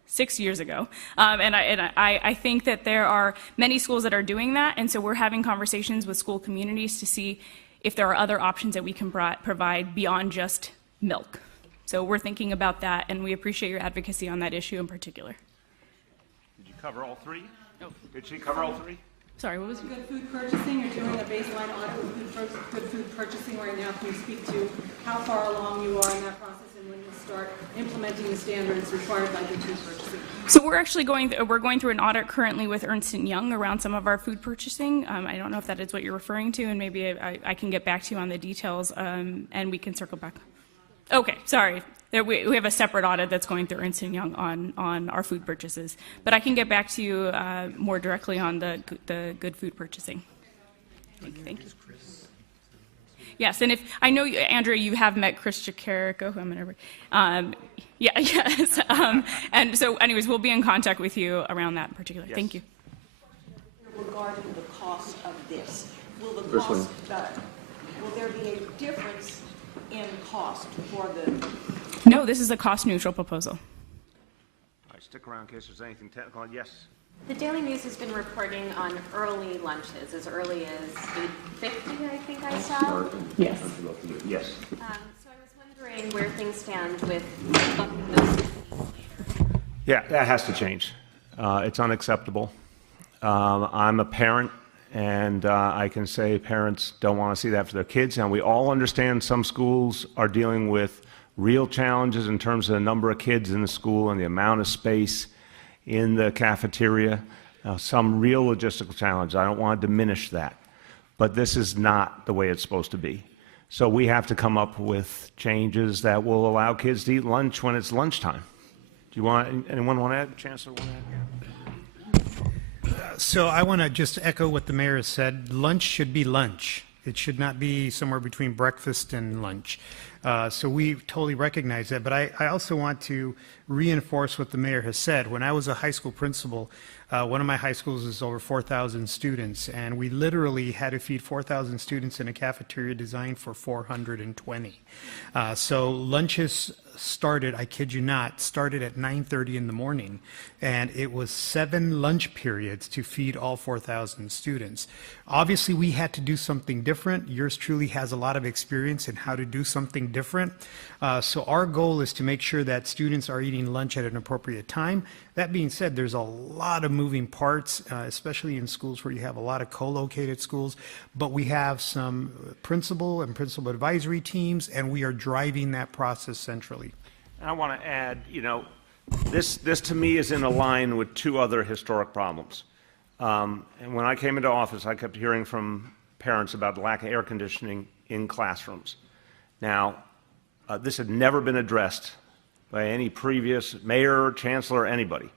6 years ago. And I think that there are many schools that are doing that, and so we're having conversations with school communities to see if there are other options that we can provide beyond just milk. So we're thinking about that, and we appreciate your advocacy on that issue in particular. Cover all three? No. Did she cover all three? Sorry, what was it? Good food purchasing, you're doing a baseline audit with good food purchasing right now. Can you speak to how far along you are in that process and when you start implementing the standards required by good food purchasing? So we're actually going through an audit currently with Ernst & Young around some of our food purchasing. I don't know if that is what you're referring to, and maybe I can get back to you on the details, and we can circle back. Okay, sorry. We have a separate audit that's going through Ernst & Young on our food purchases. But I can get back to you more directly on the good food purchasing. Thank you. Yes, and if I know, Andrea, you have met Chris Chicarico, who I'm going to yes. And so anyways, we'll be in contact with you around that in particular. Yes. Thank you. Regarding the cost of this, will there be a difference in cost for the... No, this is a cost-neutral proposal. All right, stick around in case there's anything technical. Yes? The Daily News has been reporting on early lunches, as early as 8:50, I think I saw. Yes. Yes. So I was wondering where things stand with those. Yeah, that has to change. It's unacceptable. I'm a parent, and I can say parents don't want to see that for their kids, and we all understand some schools are dealing with real challenges in terms of the number of kids in the school and the amount of space in the cafeteria, some real logistical challenge. I don't want to diminish that, but this is not the way it's supposed to be. So we have to come up with changes that will allow kids to eat lunch when it's lunchtime. Do you want, anyone want to add? Chancellor want to add? So I want to just echo what the mayor has said. Lunch should be lunch. It should not be somewhere between breakfast and lunch. So we totally recognize that. But I also want to reinforce what the mayor has said. When I was a high school principal, one of my high schools is over 4,000 students, and we literally had to feed 4,000 students in a cafeteria designed for 420. So lunches started, I kid you not, started at 9:30 in the morning, and it was 7 lunch periods to feed all 4,000 students. Obviously, we had to do something different. Yours truly has a lot of experience in how to do something different. So our goal is to make sure that students are eating lunch at an appropriate time. That being said, there's a lot of moving parts, especially in schools where you have a lot of co-located schools, but we have some principal and principal advisory teams, and we are driving that process centrally. I want to add, you know, this to me is in a line with 2 other historic problems. And when I came into office, I kept hearing from parents about the lack of air conditioning in classrooms. Now, this had never been addressed by any previous mayor, chancellor, anybody.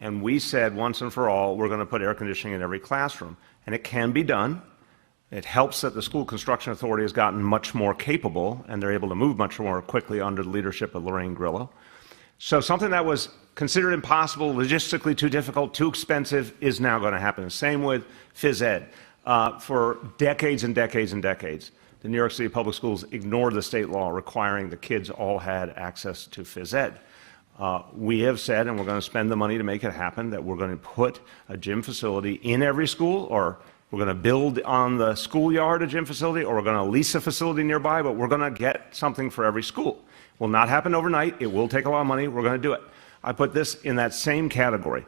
And we said once and for all, we're going to put air conditioning in every classroom. And it can be done. It helps that the School Construction Authority has gotten much more capable, and they're able to move much more quickly under the leadership of Lorraine Grillo. So something that was considered impossible, logistically too difficult, too expensive, is now going to happen. The same with phys ed. For decades and decades and decades, the New York City Public Schools ignored the state law requiring the kids all had access to phys ed. We have said, and we're going to spend the money to make it happen, that we're going to put a gym facility in every school, or we're going to build on the schoolyard a gym facility, or we're going to lease a facility nearby, but we're going to get something for every school. It will not happen overnight. It will take a lot of money. We're going to do it. I put this in that same category.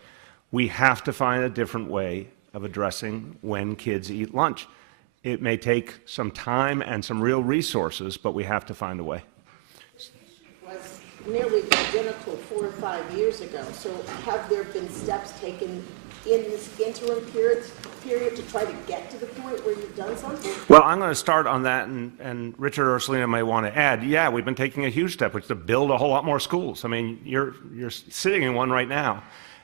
We have to find a different way of addressing when kids eat lunch. It may take some time and some real resources, but we have to find a way. Was nearly identical 4 or 5 years ago. So have there been steps taken in this interim period to try to get to the point where you've done something? Well, I'm going to start on that, and Richard or Selena may want to add. Yeah, we've been taking a huge step, which is to build a whole lot more schools. I mean, you're sitting in one right now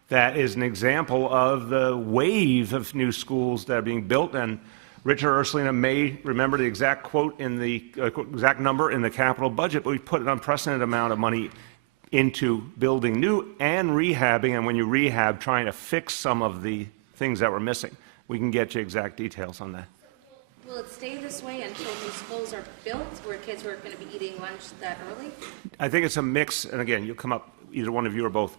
that is an example of the wave of new schools that are being built, and Richard or Selena may remember the exact quote in the exact number in the capital budget, but we put an unprecedented amount of money into building new and rehabbing, and when you rehab, trying to fix some of the things that were missing. We can get you exact details on that. Will it stay this way until new schools are built, where kids are going to be eating lunch that early? I think it's a mix, and again, you'll come up, either one of you or both.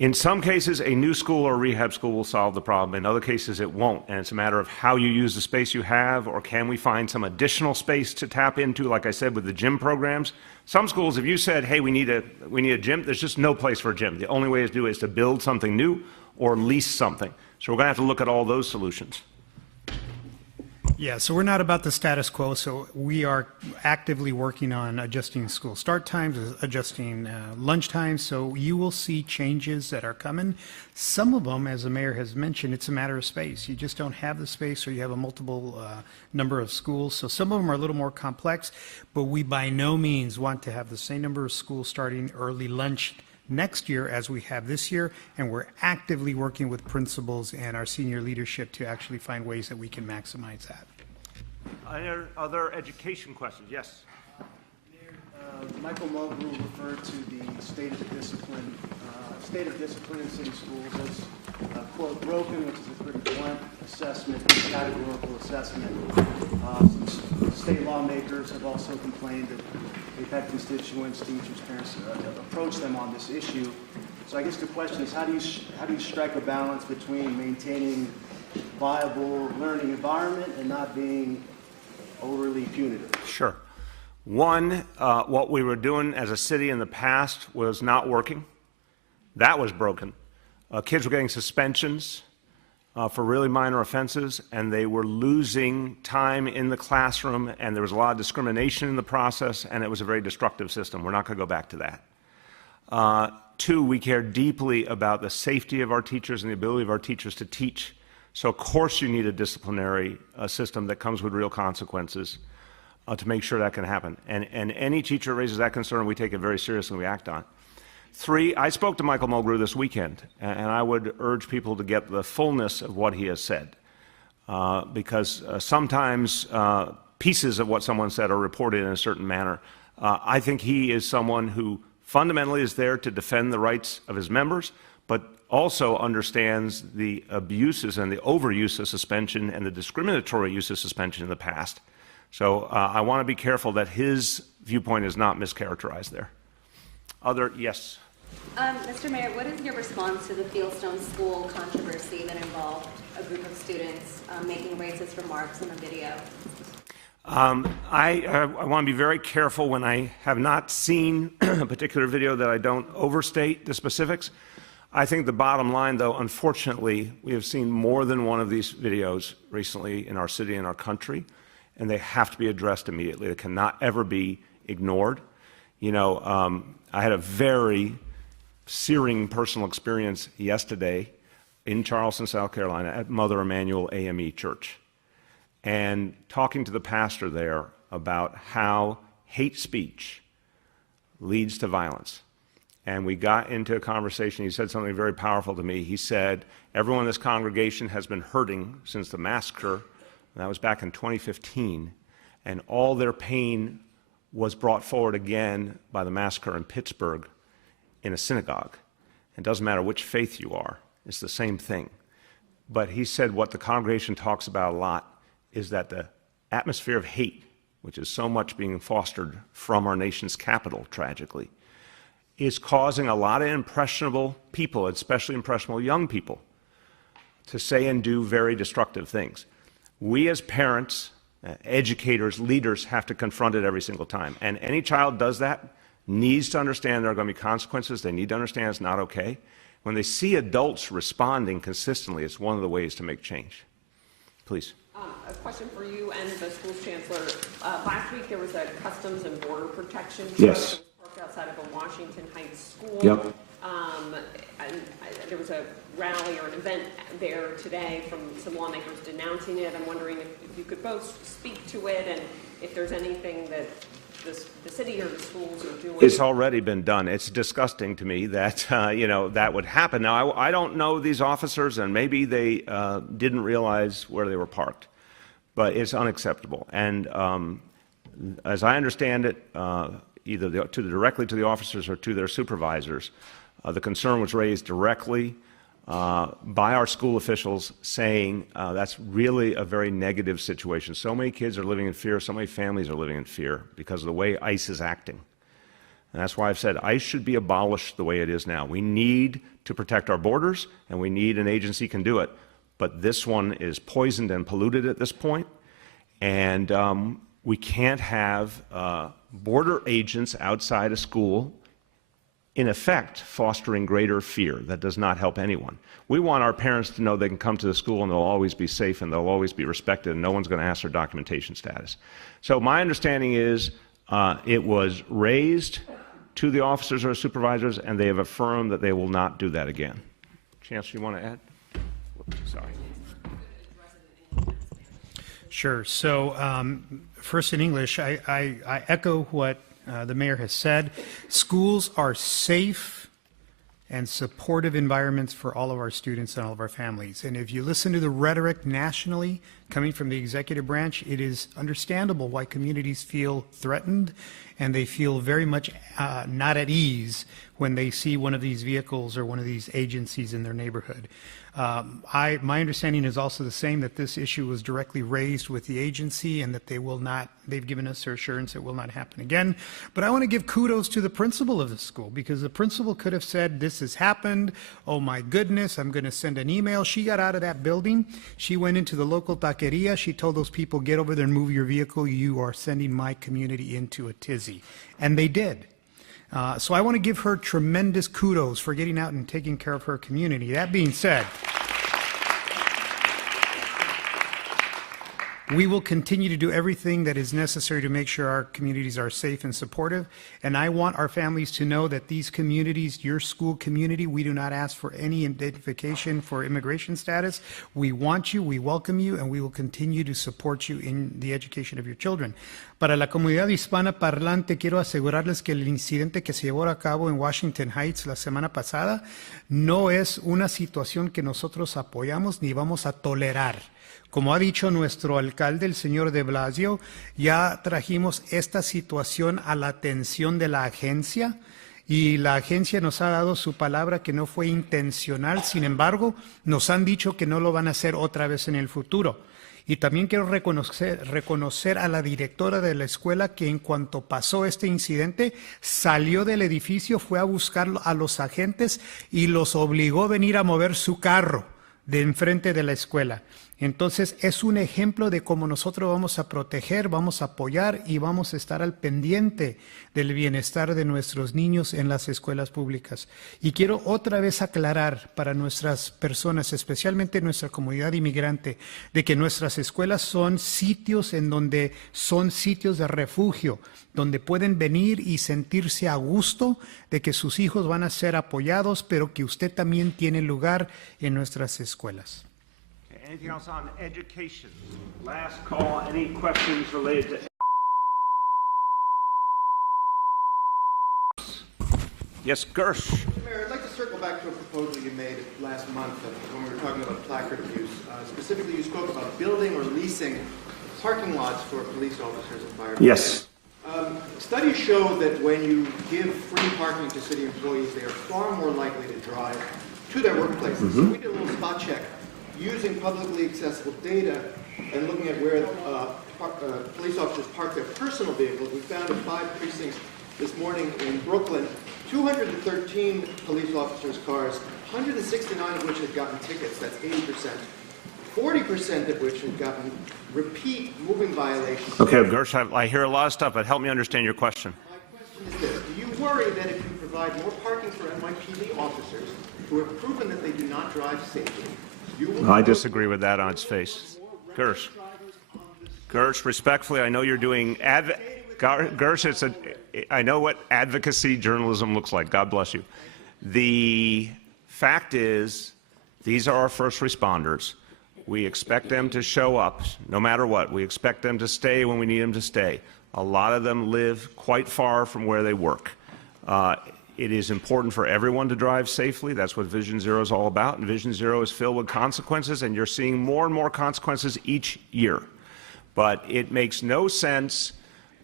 In some cases, a new school or rehab school will solve the problem. In other cases, it won't, and it's a matter of how you use the space you have, or can we find some additional space to tap into, like I said, with the gym programs. Some schools, if you said, hey, we need a gym, there's just no place for a gym. The only way to do it is to build something new or lease something. So we're going to have to look at all those solutions. Yeah, so we're not about the status quo, so we are actively working on adjusting school start times, adjusting lunch times, so you will see changes that are coming. Some of them, as the mayor has mentioned, it's a matter of space. You just don't have the space, or you have a multiple number of schools, so some of them are a little more complex, but we by no means want to have the same number of schools starting early lunch next year as we have this year, and we're actively working with principals and our senior leadership to actually find ways that we can maximize that. Other education questions? Yes. Michael Mulgrew referred to the state of discipline in city schools as, quote, broken, which is a pretty blunt assessment, categorical assessment. Some state lawmakers have also complained that they've had constituents, teachers, parents approach them on this issue. So I guess the question is, how do you strike a balance between maintaining viable learning environment and not being overly punitive? Sure. One, what we were doing as a city in the past was not working. That was broken. Kids were getting suspensions. for really minor offenses, and they were losing time in the classroom, and there was a lot of discrimination in the process, and it was a very destructive system. We're not going to go back to that. Two, we care deeply about the safety of our teachers and the ability of our teachers to teach. So, of course, you need a disciplinary system that comes with real consequences to make sure that can happen. And any teacher raises that concern, we take it very seriously and we act on it. Three, I spoke to Michael Mulgrew this weekend, and I would urge people to get the fullness of what he has said, because sometimes pieces of what someone said are reported in a certain manner. I think he is someone who fundamentally is there to defend the rights of his members, but also understands the abuses and the overuse of suspension and the discriminatory use of suspension in the past. So I want to be careful that his viewpoint is not mischaracterized there. Yes. Mr. Mayor, what is your response to the Fieldstone School controversy that involved a group of students making racist remarks in a video? I want to be very careful when I have not seen a particular video that I don't overstate the specifics. I think the bottom line, though, unfortunately, we have seen more than one of these videos recently in our city and our country, and they have to be addressed immediately. They cannot ever be ignored. You know, I had a very searing personal experience yesterday in Charleston, South Carolina, at Mother Emanuel AME Church, and talking to the pastor there about how hate speech leads to violence. And we got into a conversation. He said something very powerful to me. He said, everyone in this congregation has been hurting since the massacre, and that was back in 2015, and all their pain was brought forward again by the massacre in Pittsburgh in a synagogue. It doesn't matter which faith you are, it's the same thing. But he said what the congregation talks about a lot is that the atmosphere of hate, which is so much being fostered from our nation's capital, tragically, is causing a lot of impressionable people, especially impressionable young people, to say and do very destructive things. We as parents, educators, leaders have to confront it every single time. And any child does that needs to understand there are going to be consequences. They need to understand it's not okay. When they see adults responding consistently, it's one of the ways to make change. Please. A question for you and the school's chancellor. Last week there was a Customs and Border Protection truck Yes. that was parked outside of a Washington Heights school. Yep. And there was a rally or an event there today from some lawmakers denouncing it. I'm wondering if you could both speak to it and if there's anything that the city or the schools are doing. It's already been done. It's disgusting to me that, that would happen. Now, I don't know these officers, and maybe they didn't realize where they were parked, but it's unacceptable. And as I understand it, either directly to the officers or to their supervisors, the concern was raised directly by our school officials, saying that's really a very negative situation. So many kids are living in fear, so many families are living in fear because of the way ICE is acting. And that's why I've said ICE should be abolished the way it is now. We need to protect our borders, and we need an agency can do it. But this one is poisoned and polluted at this point, and we can't have border agents outside a school in effect, fostering greater fear. That does not help anyone. We want our parents to know they can come to the school and they'll always be safe and they'll always be respected and no one's going to ask their documentation status. So my understanding is it was raised to the officers or supervisors, and they have affirmed that they will not do that again. Chancellor, you want to add? Sorry. Sure. So first in English, I echo what the mayor has said. Schools are safe and supportive environments for all of our students and all of our families. And if you listen to the rhetoric nationally coming from the executive branch, it is understandable why communities feel threatened and they feel very much not at ease when they see one of these vehicles or one of these agencies in their neighborhood. My understanding is also the same, that this issue was directly raised with the agency and that they've given us their assurance it will not happen again. But I want to give kudos to the principal of the school, because the principal could have said, this has happened, oh my goodness, I'm going to send an email. She got out of that building, she went into the local taqueria, she told those people, get over there and move your vehicle, you are sending my community into a tizzy. And they did. So I want to give her tremendous kudos for getting out and taking care of her community. That being said, We will continue to do everything that is necessary to make sure our communities are safe and supportive. And I want our families to know that these communities, your school community, we do not ask for any identification for immigration status. We want you, we welcome you, and we will continue to support you in the education of your children. Para la comunidad hispana parlante, quiero asegurarles que el incidente que se llevó a cabo en Washington Heights la semana pasada no es una situación que nosotros apoyamos ni vamos a tolerar. Como ha dicho nuestro alcalde, el señor de Blasio, ya trajimos esta situación a la atención de la agencia y la agencia nos ha dado su palabra que no fue intencional. Sin embargo, nos han dicho que no lo van a hacer otra vez en el futuro. Y también quiero reconocer a la directora de la escuela que en cuanto pasó este incidente, salió del edificio, fue a buscar a los agentes y los obligó a venir a mover su carro de enfrente de la escuela. Entonces, es un ejemplo de cómo nosotros vamos a proteger, vamos a apoyar y vamos a estar al pendiente del bienestar de nuestros niños en las escuelas públicas. Y quiero otra vez aclarar para nuestras personas, especialmente nuestra comunidad inmigrante, de que nuestras escuelas son sitios en donde son sitios de refugio, donde pueden venir y sentirse a gusto de que sus hijos van a ser apoyados, pero que usted también tiene lugar en nuestras escuelas. Anything else on education? Last call. Any questions related to? Yes, Gersh. Mayor, I'd like to circle back to a proposal you made last month when we were talking about placard abuse. Specifically, you spoke about building or leasing parking lots for police officers and firefighters. Yes. Studies show that when you give free parking to city employees, they are far more likely to drive to their workplaces. So we did a little spot check using publicly accessible data and looking at where police officers park their personal vehicles. We found in 5 precincts this morning in Brooklyn, 213 police officers' cars, 169 of which had gotten tickets, that's 80%. 40% of which had gotten repeat moving violations. Okay, Gersh, I hear a lot of stuff, but help me understand your question. My question is this. Do you worry that if you provide more parking for NYPD officers who have proven that they do not drive safely, I disagree with that on its face. Gersh, respectfully, I know you're doing Gersh, I know what advocacy journalism looks like. God bless you. The fact is, these are our first responders. We expect them to show up no matter what. We expect them to stay when we need them to stay. A lot of them live quite far from where they work. It is important for everyone to drive safely. That's what Vision Zero is all about. And Vision Zero is filled with consequences, and you're seeing more and more consequences each year. But it makes no sense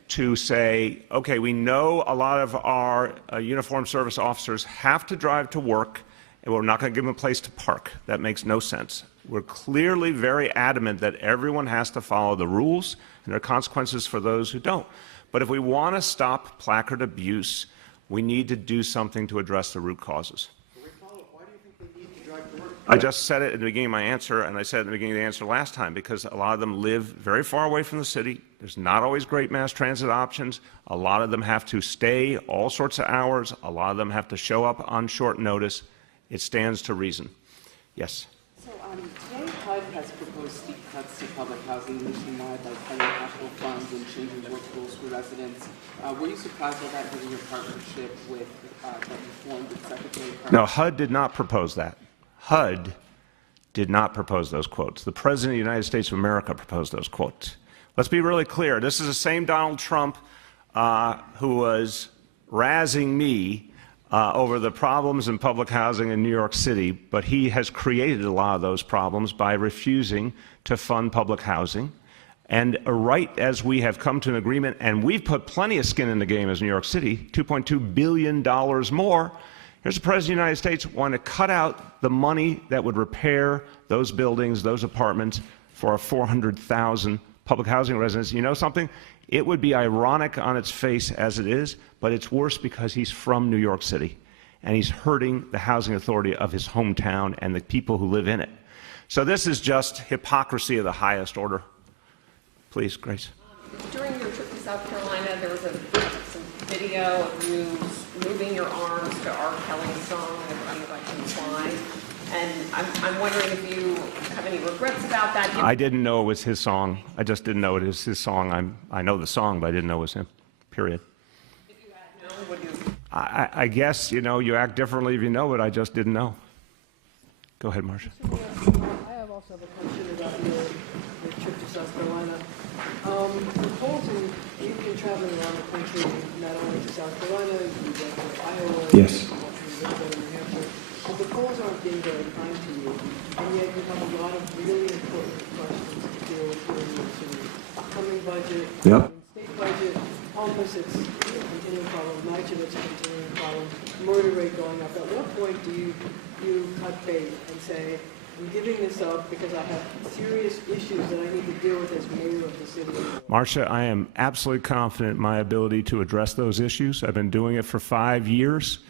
to say, okay, we know a lot of our uniformed service officers have to drive to work, and we're not going to give them a place to park. That makes no sense. We're clearly very adamant that everyone has to follow the rules, and there are consequences for those who don't. But if we want to stop placard abuse, we need to do something to address the root causes. Why do you think they need to drive to work? I just said it at the beginning of my answer, and I said at the beginning of the answer last time, because a lot of them live very far away from the city. There's not always great mass transit options. A lot of them have to stay all sorts of hours. A lot of them have to show up on short notice. It stands to reason. Yes? So today HUD has proposed steep cuts to public housing nationwide, like cutting capital funds and changing work rules for residents. Were you surprised by that, given your partnership with that you formed with Secretary Carter? No, HUD did not propose that. HUD did not propose those quotes. The President of the United States of America proposed those quotes. Let's be really clear. This is the same Donald Trump who was razzing me over the problems in public housing in New York City, but he has created a lot of those problems by refusing to fund public housing. And right as we have come to an agreement, and we've put plenty of skin in the game as New York City, $2.2 billion more, here's the President of the United States wanting to cut out the money that would repair those buildings, those apartments, for our 400,000 public housing residents. You know something? It would be ironic on its face as it is, but it's worse because he's from New York City, and he's hurting the housing authority of his hometown and the people who live in it. So this is just hypocrisy of the highest order. Please, Grace. During your trip to South Carolina, there was some video of you moving your arms to R. Kelly's song, and everybody like complying. And I'm wondering if you have any regrets about that. I didn't know it was his song. I just didn't know it was his song. I know the song, but I didn't know it was him, period. If you had known, would you? I guess, you know, you act differently if you know it. I just didn't know. Go ahead, Marcia. I also have a question about your trip to South Carolina. The polls, you've been traveling around the country, not only to South Carolina, you went to Iowa, Yes. you went to New Hampshire, but the polls aren't being very kind to you, and yet you have a lot of really important questions to deal with here in your city. Upcoming budget, Yep. state budget, homeless, it's a continuing problem, nitrogen, it's a continuing problem, murder rate going up. At what point do you cut bait and say, I'm giving this up because I have serious issues that I need to deal with as mayor of the city? Marcia, I am absolutely confident in my ability to address those issues. I've been doing it for 5 years.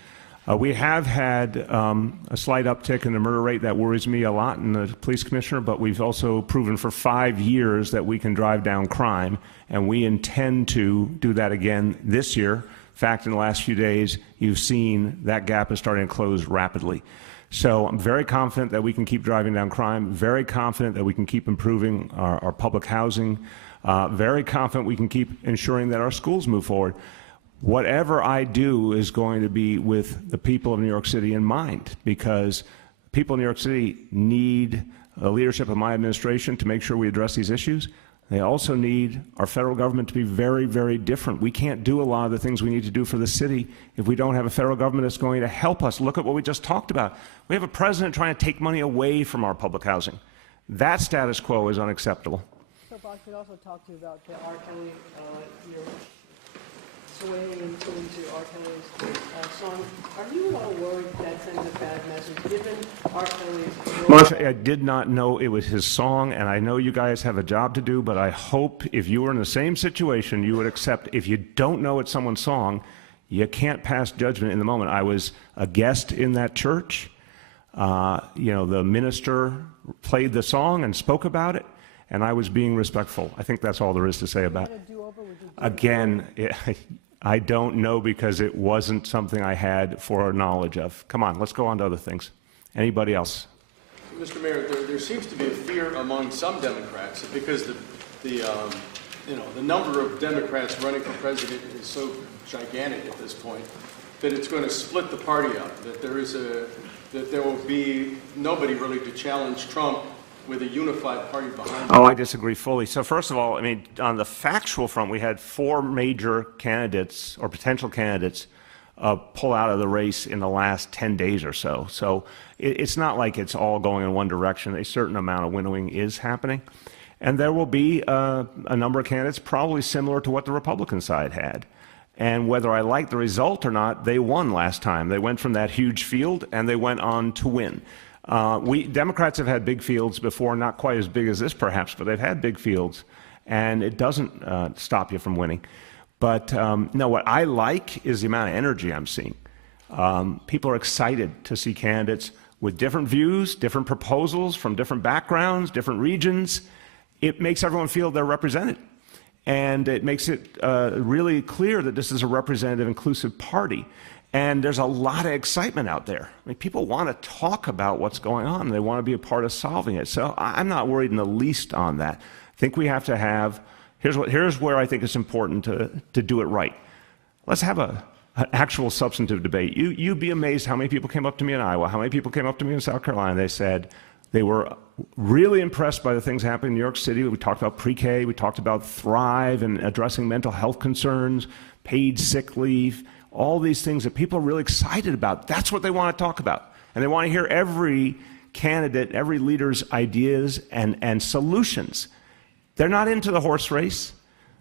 We have had a slight uptick in the murder rate that worries me a lot in the police commissioner, but we've also proven for 5 years that we can drive down crime, and we intend to do that again this year. In fact, in the last few days, you've seen that gap is starting to close rapidly. So I'm very confident that we can keep driving down crime, very confident that we can keep improving our public housing, very confident we can keep ensuring that our schools move forward. Whatever I do is going to be with the people of New York City in mind, because people in New York City need the leadership of my administration to make sure we address these issues. They also need our federal government to be very, very different. We can't do a lot of the things we need to do for the city if we don't have a federal government that's going to help us. Look at what we just talked about. We have a president trying to take money away from our public housing. That status quo is unacceptable. So, Bob, could also talk to you about the R. Kelly, your swaying into R. Kelly's song. Are you at all worried that sends a bad message, given R. Kelly's... Marcia, I did not know it was his song, and I know you guys have a job to do, but I hope if you were in the same situation, you would accept if you don't know it's someone's song, you can't pass judgment in the moment. I was a guest in that church. You know, the minister played the song and spoke about it, and I was being respectful. I think that's all there is to say about it. Again, I don't know, because it wasn't something I had knowledge of. Come on, let's go on to other things. Anybody else? Mr. Mayor, there seems to be a fear among some Democrats that because the number of Democrats running for president is so gigantic at this point that it's going to split the party up. That there will be nobody really to challenge Trump with a unified party behind him. Oh, I disagree fully. So first of all, I mean, on the factual front, we had 4 major candidates or potential candidates pull out of the race in the last 10 days or so. So it's not like it's all going in one direction. A certain amount of winnowing is happening. And there will be a number of candidates probably similar to what the Republican side had. And whether I like the result or not, they won last time. They went from that huge field and they went on to win. Democrats have had big fields before, not quite as big as this perhaps, but they've had big fields, and it doesn't stop you from winning. But no, what I like is the amount of energy I'm seeing. People are excited to see candidates with different views, different proposals from different backgrounds, different regions. It makes everyone feel they're represented. And it makes it really clear that this is a representative, inclusive party. And there's a lot of excitement out there. I mean, people want to talk about what's going on. They want to be a part of solving it. So I'm not worried in the least on that. I think we have to have, here's where I think it's important to do it right. Let's have an actual substantive debate. You'd be amazed how many people came up to me in Iowa, how many people came up to me in South Carolina. They said they were really impressed by the things happening in New York City. We talked about pre-K, we talked about Thrive and addressing mental health concerns, paid sick leave, all these things that people are really excited about. That's what they want to talk about. And they want to hear every candidate, every leader's ideas and solutions. They're not into the horse race.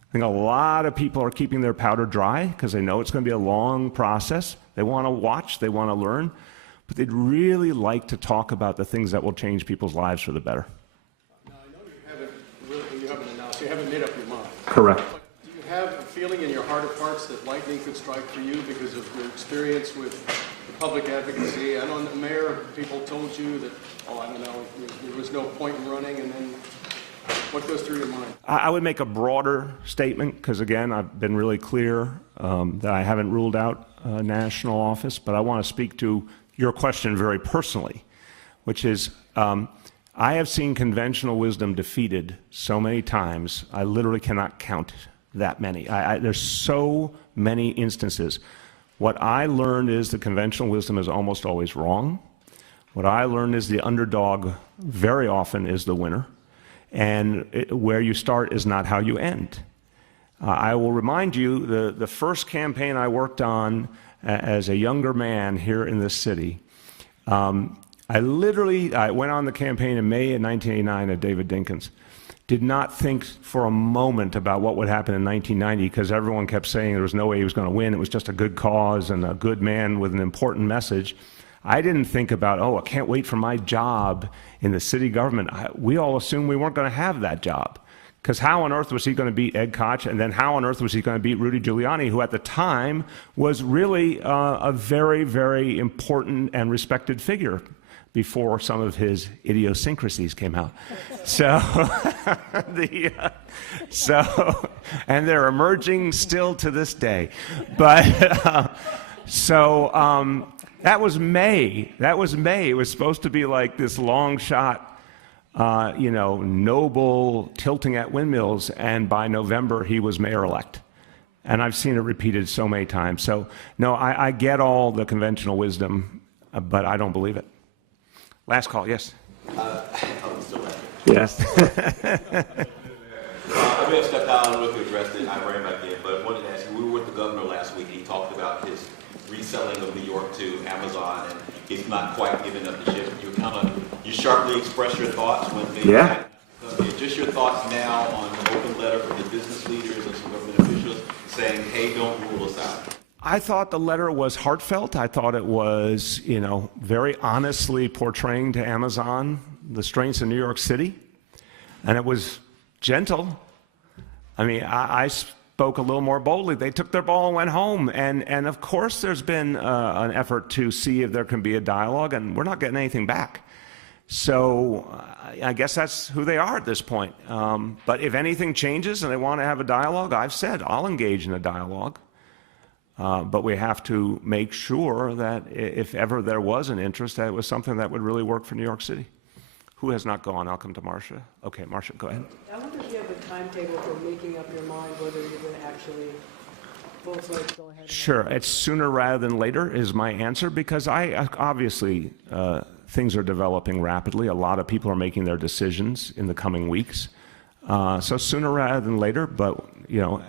I think a lot of people are keeping their powder dry because they know it's going to be a long process. They want to watch, they want to learn, but they'd really like to talk about the things that will change people's lives for the better. Now, I know you haven't announced, you haven't made up your mind. Correct. Do you have a feeling in your heart of hearts that lightning could strike for you because of your experience with the public advocacy? I know the mayor, people told you that, I don't know, there was no point in running, and then what goes through your mind? I would make a broader statement because, again, I've been really clear that I haven't ruled out national office, but I want to speak to your question very personally. which is I have seen conventional wisdom defeated so many times, I literally cannot count that many. There's so many instances. What I learned is that conventional wisdom is almost always wrong. What I learned is the underdog very often is the winner, and where you start is not how you end. I will remind you, the first campaign I worked on as a younger man here in this city, I went on the campaign in May of 1989 at David Dinkins. Did not think for a moment about what would happen in 1990 because everyone kept saying there was no way he was going to win. It was just a good cause and a good man with an important message. I didn't think about, oh, I can't wait for my job in the city government. We all assumed we weren't going to have that job. Because how on earth was he going to beat Ed Koch, and then how on earth was he going to beat Rudy Giuliani, who at the time was really a very, very important and respected figure before some of his idiosyncrasies came out. So, and they're emerging still to this day. But that was May. That was May. It was supposed to be like this long shot, noble tilting at windmills, and by November he was mayor-elect. And I've seen it repeated so many times. So, no, I get all the conventional wisdom, but I don't believe it. Last call, yes. Yes. I may have stepped out, I don't know if you addressed it, I ran back in, but I wanted to ask you, we were with the governor last week, and he talked about his reselling of New York to Amazon, and he's not quite giving up the ship. You sharply express your thoughts when things happen. Just your thoughts now on the open letter from the business leaders and some government officials saying, hey, don't rule us out. I thought the letter was heartfelt. I thought it was, very honestly portraying to Amazon the strengths of New York City. And it was gentle. I mean, I spoke a little more boldly. They took their ball and went home. And of course, there's been an effort to see if there can be a dialogue, and we're not getting anything back. So I guess that's who they are at this point. But if anything changes and they want to have a dialogue, I've said I'll engage in a dialogue. But we have to make sure that if ever there was an interest, that it was something that would really work for New York City. Who has not gone? I'll come to Marcia. Okay, Marcia, go ahead. I wonder if you have a timetable for making up your mind whether you're going to actually both sides go ahead. Sure, it's sooner rather than later is my answer, because I obviously things are developing rapidly. A lot of people are making their decisions in the coming weeks. So sooner rather than later, but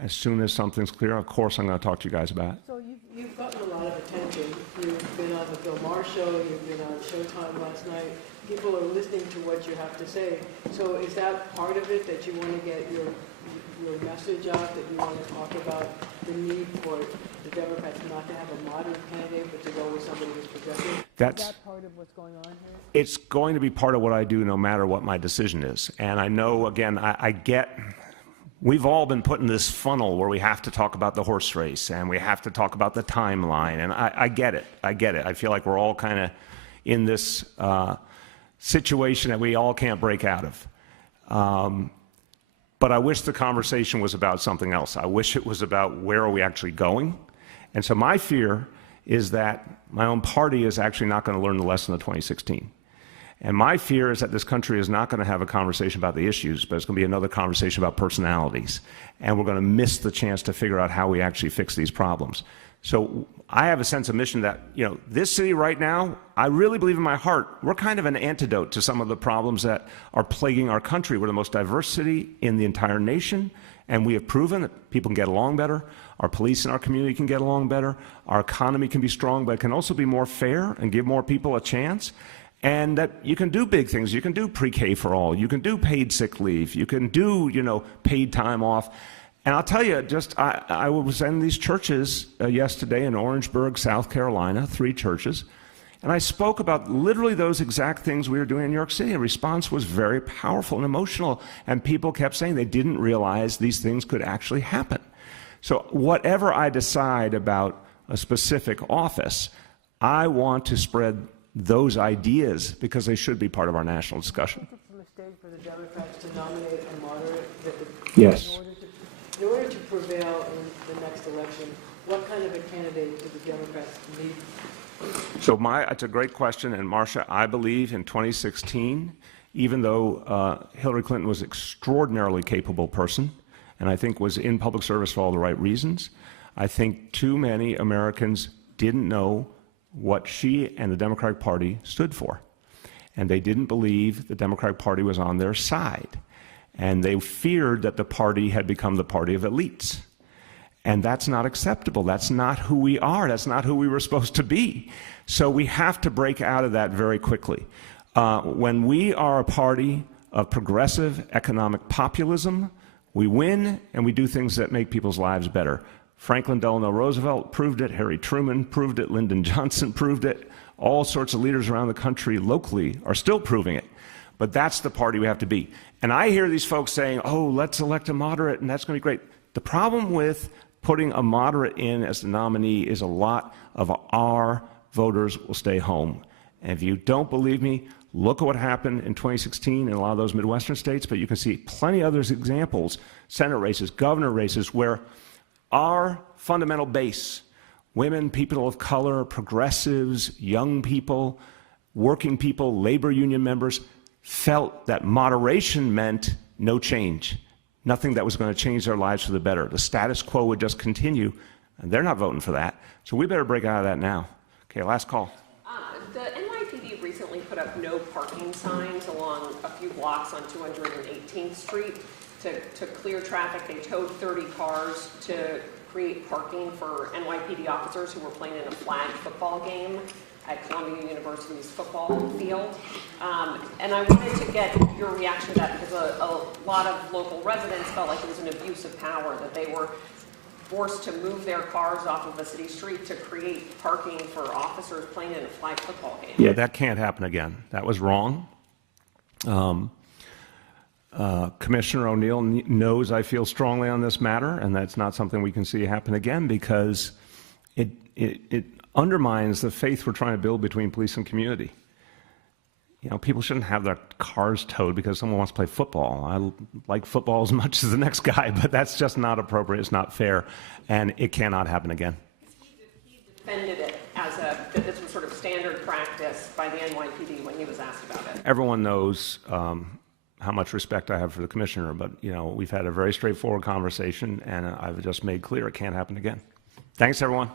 as soon as something's clear, of course I'm going to talk to you guys about it. So you've gotten a lot of attention. You've been on the Bill Maher show, you've been on Showtime last night. People are listening to what you have to say. So is that part of it, that you want to get your message out, that you want to talk about the need for the Democrats not to have a moderate candidate, but to go with somebody who's progressive? Is that part of what's going on here? It's going to be part of what I do no matter what my decision is. And I know, again, I get, we've all been put in this funnel where we have to talk about the horse race and we have to talk about the timeline. And I get it. I get it. I feel like we're all kind of in this situation that we all can't break out of. But I wish the conversation was about something else. I wish it was about where are we actually going. And so my fear is that my own party is actually not going to learn the lesson of 2016. And my fear is that this country is not going to have a conversation about the issues, but it's going to be another conversation about personalities. And we're going to miss the chance to figure out how we actually fix these problems. So I have a sense of mission that, this city right now, I really believe in my heart, we're kind of an antidote to some of the problems that are plaguing our country. We're the most diverse city in the entire nation, and we have proven that people can get along better. Our police in our community can get along better. Our economy can be strong, but it can also be more fair and give more people a chance. And that you can do big things. You can do pre-K for all. You can do paid sick leave. You can do, paid time off. And I'll tell you, I was in these churches yesterday in Orangeburg, South Carolina, 3 churches, and I spoke about literally those exact things we were doing in New York City. The response was very powerful and emotional, and people kept saying they didn't realize these things could actually happen. So whatever I decide about a specific office, I want to spread those ideas because they should be part of our national discussion. It's a mistake for the Democrats to nominate a moderate. Yes. In order to prevail in the next election, what kind of a candidate do the Democrats need So it's a great question, and Marcia, I believe in 2016, even though Hillary Clinton was an extraordinarily capable person, and I think was in public service for all the right reasons, I think too many Americans didn't know what she and the Democratic Party stood for. And they didn't believe the Democratic Party was on their side. And they feared that the party had become the party of elites. And that's not acceptable. That's not who we are. That's not who we were supposed to be. So we have to break out of that very quickly. When we are a party of progressive economic populism, we win and we do things that make people's lives better. Franklin Delano Roosevelt proved it, Harry Truman proved it, Lyndon Johnson proved it. All sorts of leaders around the country locally are still proving it. But that's the party we have to be. And I hear these folks saying, oh, let's elect a moderate and that's going to be great. The problem with putting a moderate in as the nominee is a lot of our voters will stay home. And if you don't believe me, look at what happened in 2016 in a lot of those Midwestern states, but you can see plenty of other examples, Senate races, governor races, where our fundamental base, women, people of color, progressives, young people, working people, labor union members, felt that moderation meant no change, nothing that was going to change their lives for the better. The status quo would just continue, and they're not voting for that. So we better break out of that now. Okay, last call. The NYPD recently put up no parking signs along a few blocks on 218th Street to clear traffic. They towed 30 cars to create parking for NYPD officers who were playing in a flag football game at Columbia University's football field. And I wanted to get your reaction to that because a lot of local residents felt like it was an abuse of power, that they were forced to move their cars off of a city street to create parking for officers playing in a flag football game. Yeah, that can't happen again. That was wrong. Commissioner O'Neill knows I feel strongly on this matter, and that's not something we can see happen again because it undermines the faith we're trying to build between police and community. You know, people shouldn't have their cars towed because someone wants to play football. I like football as much as the next guy, but that's just not appropriate. It's not fair, and it cannot happen again. He defended it as that this was sort of standard practice by the NYPD when he was asked about it. Everyone knows how much respect I have for the commissioner, but you know, we've had a very straightforward conversation, and I've just made clear it can't happen again. Thanks, everyone.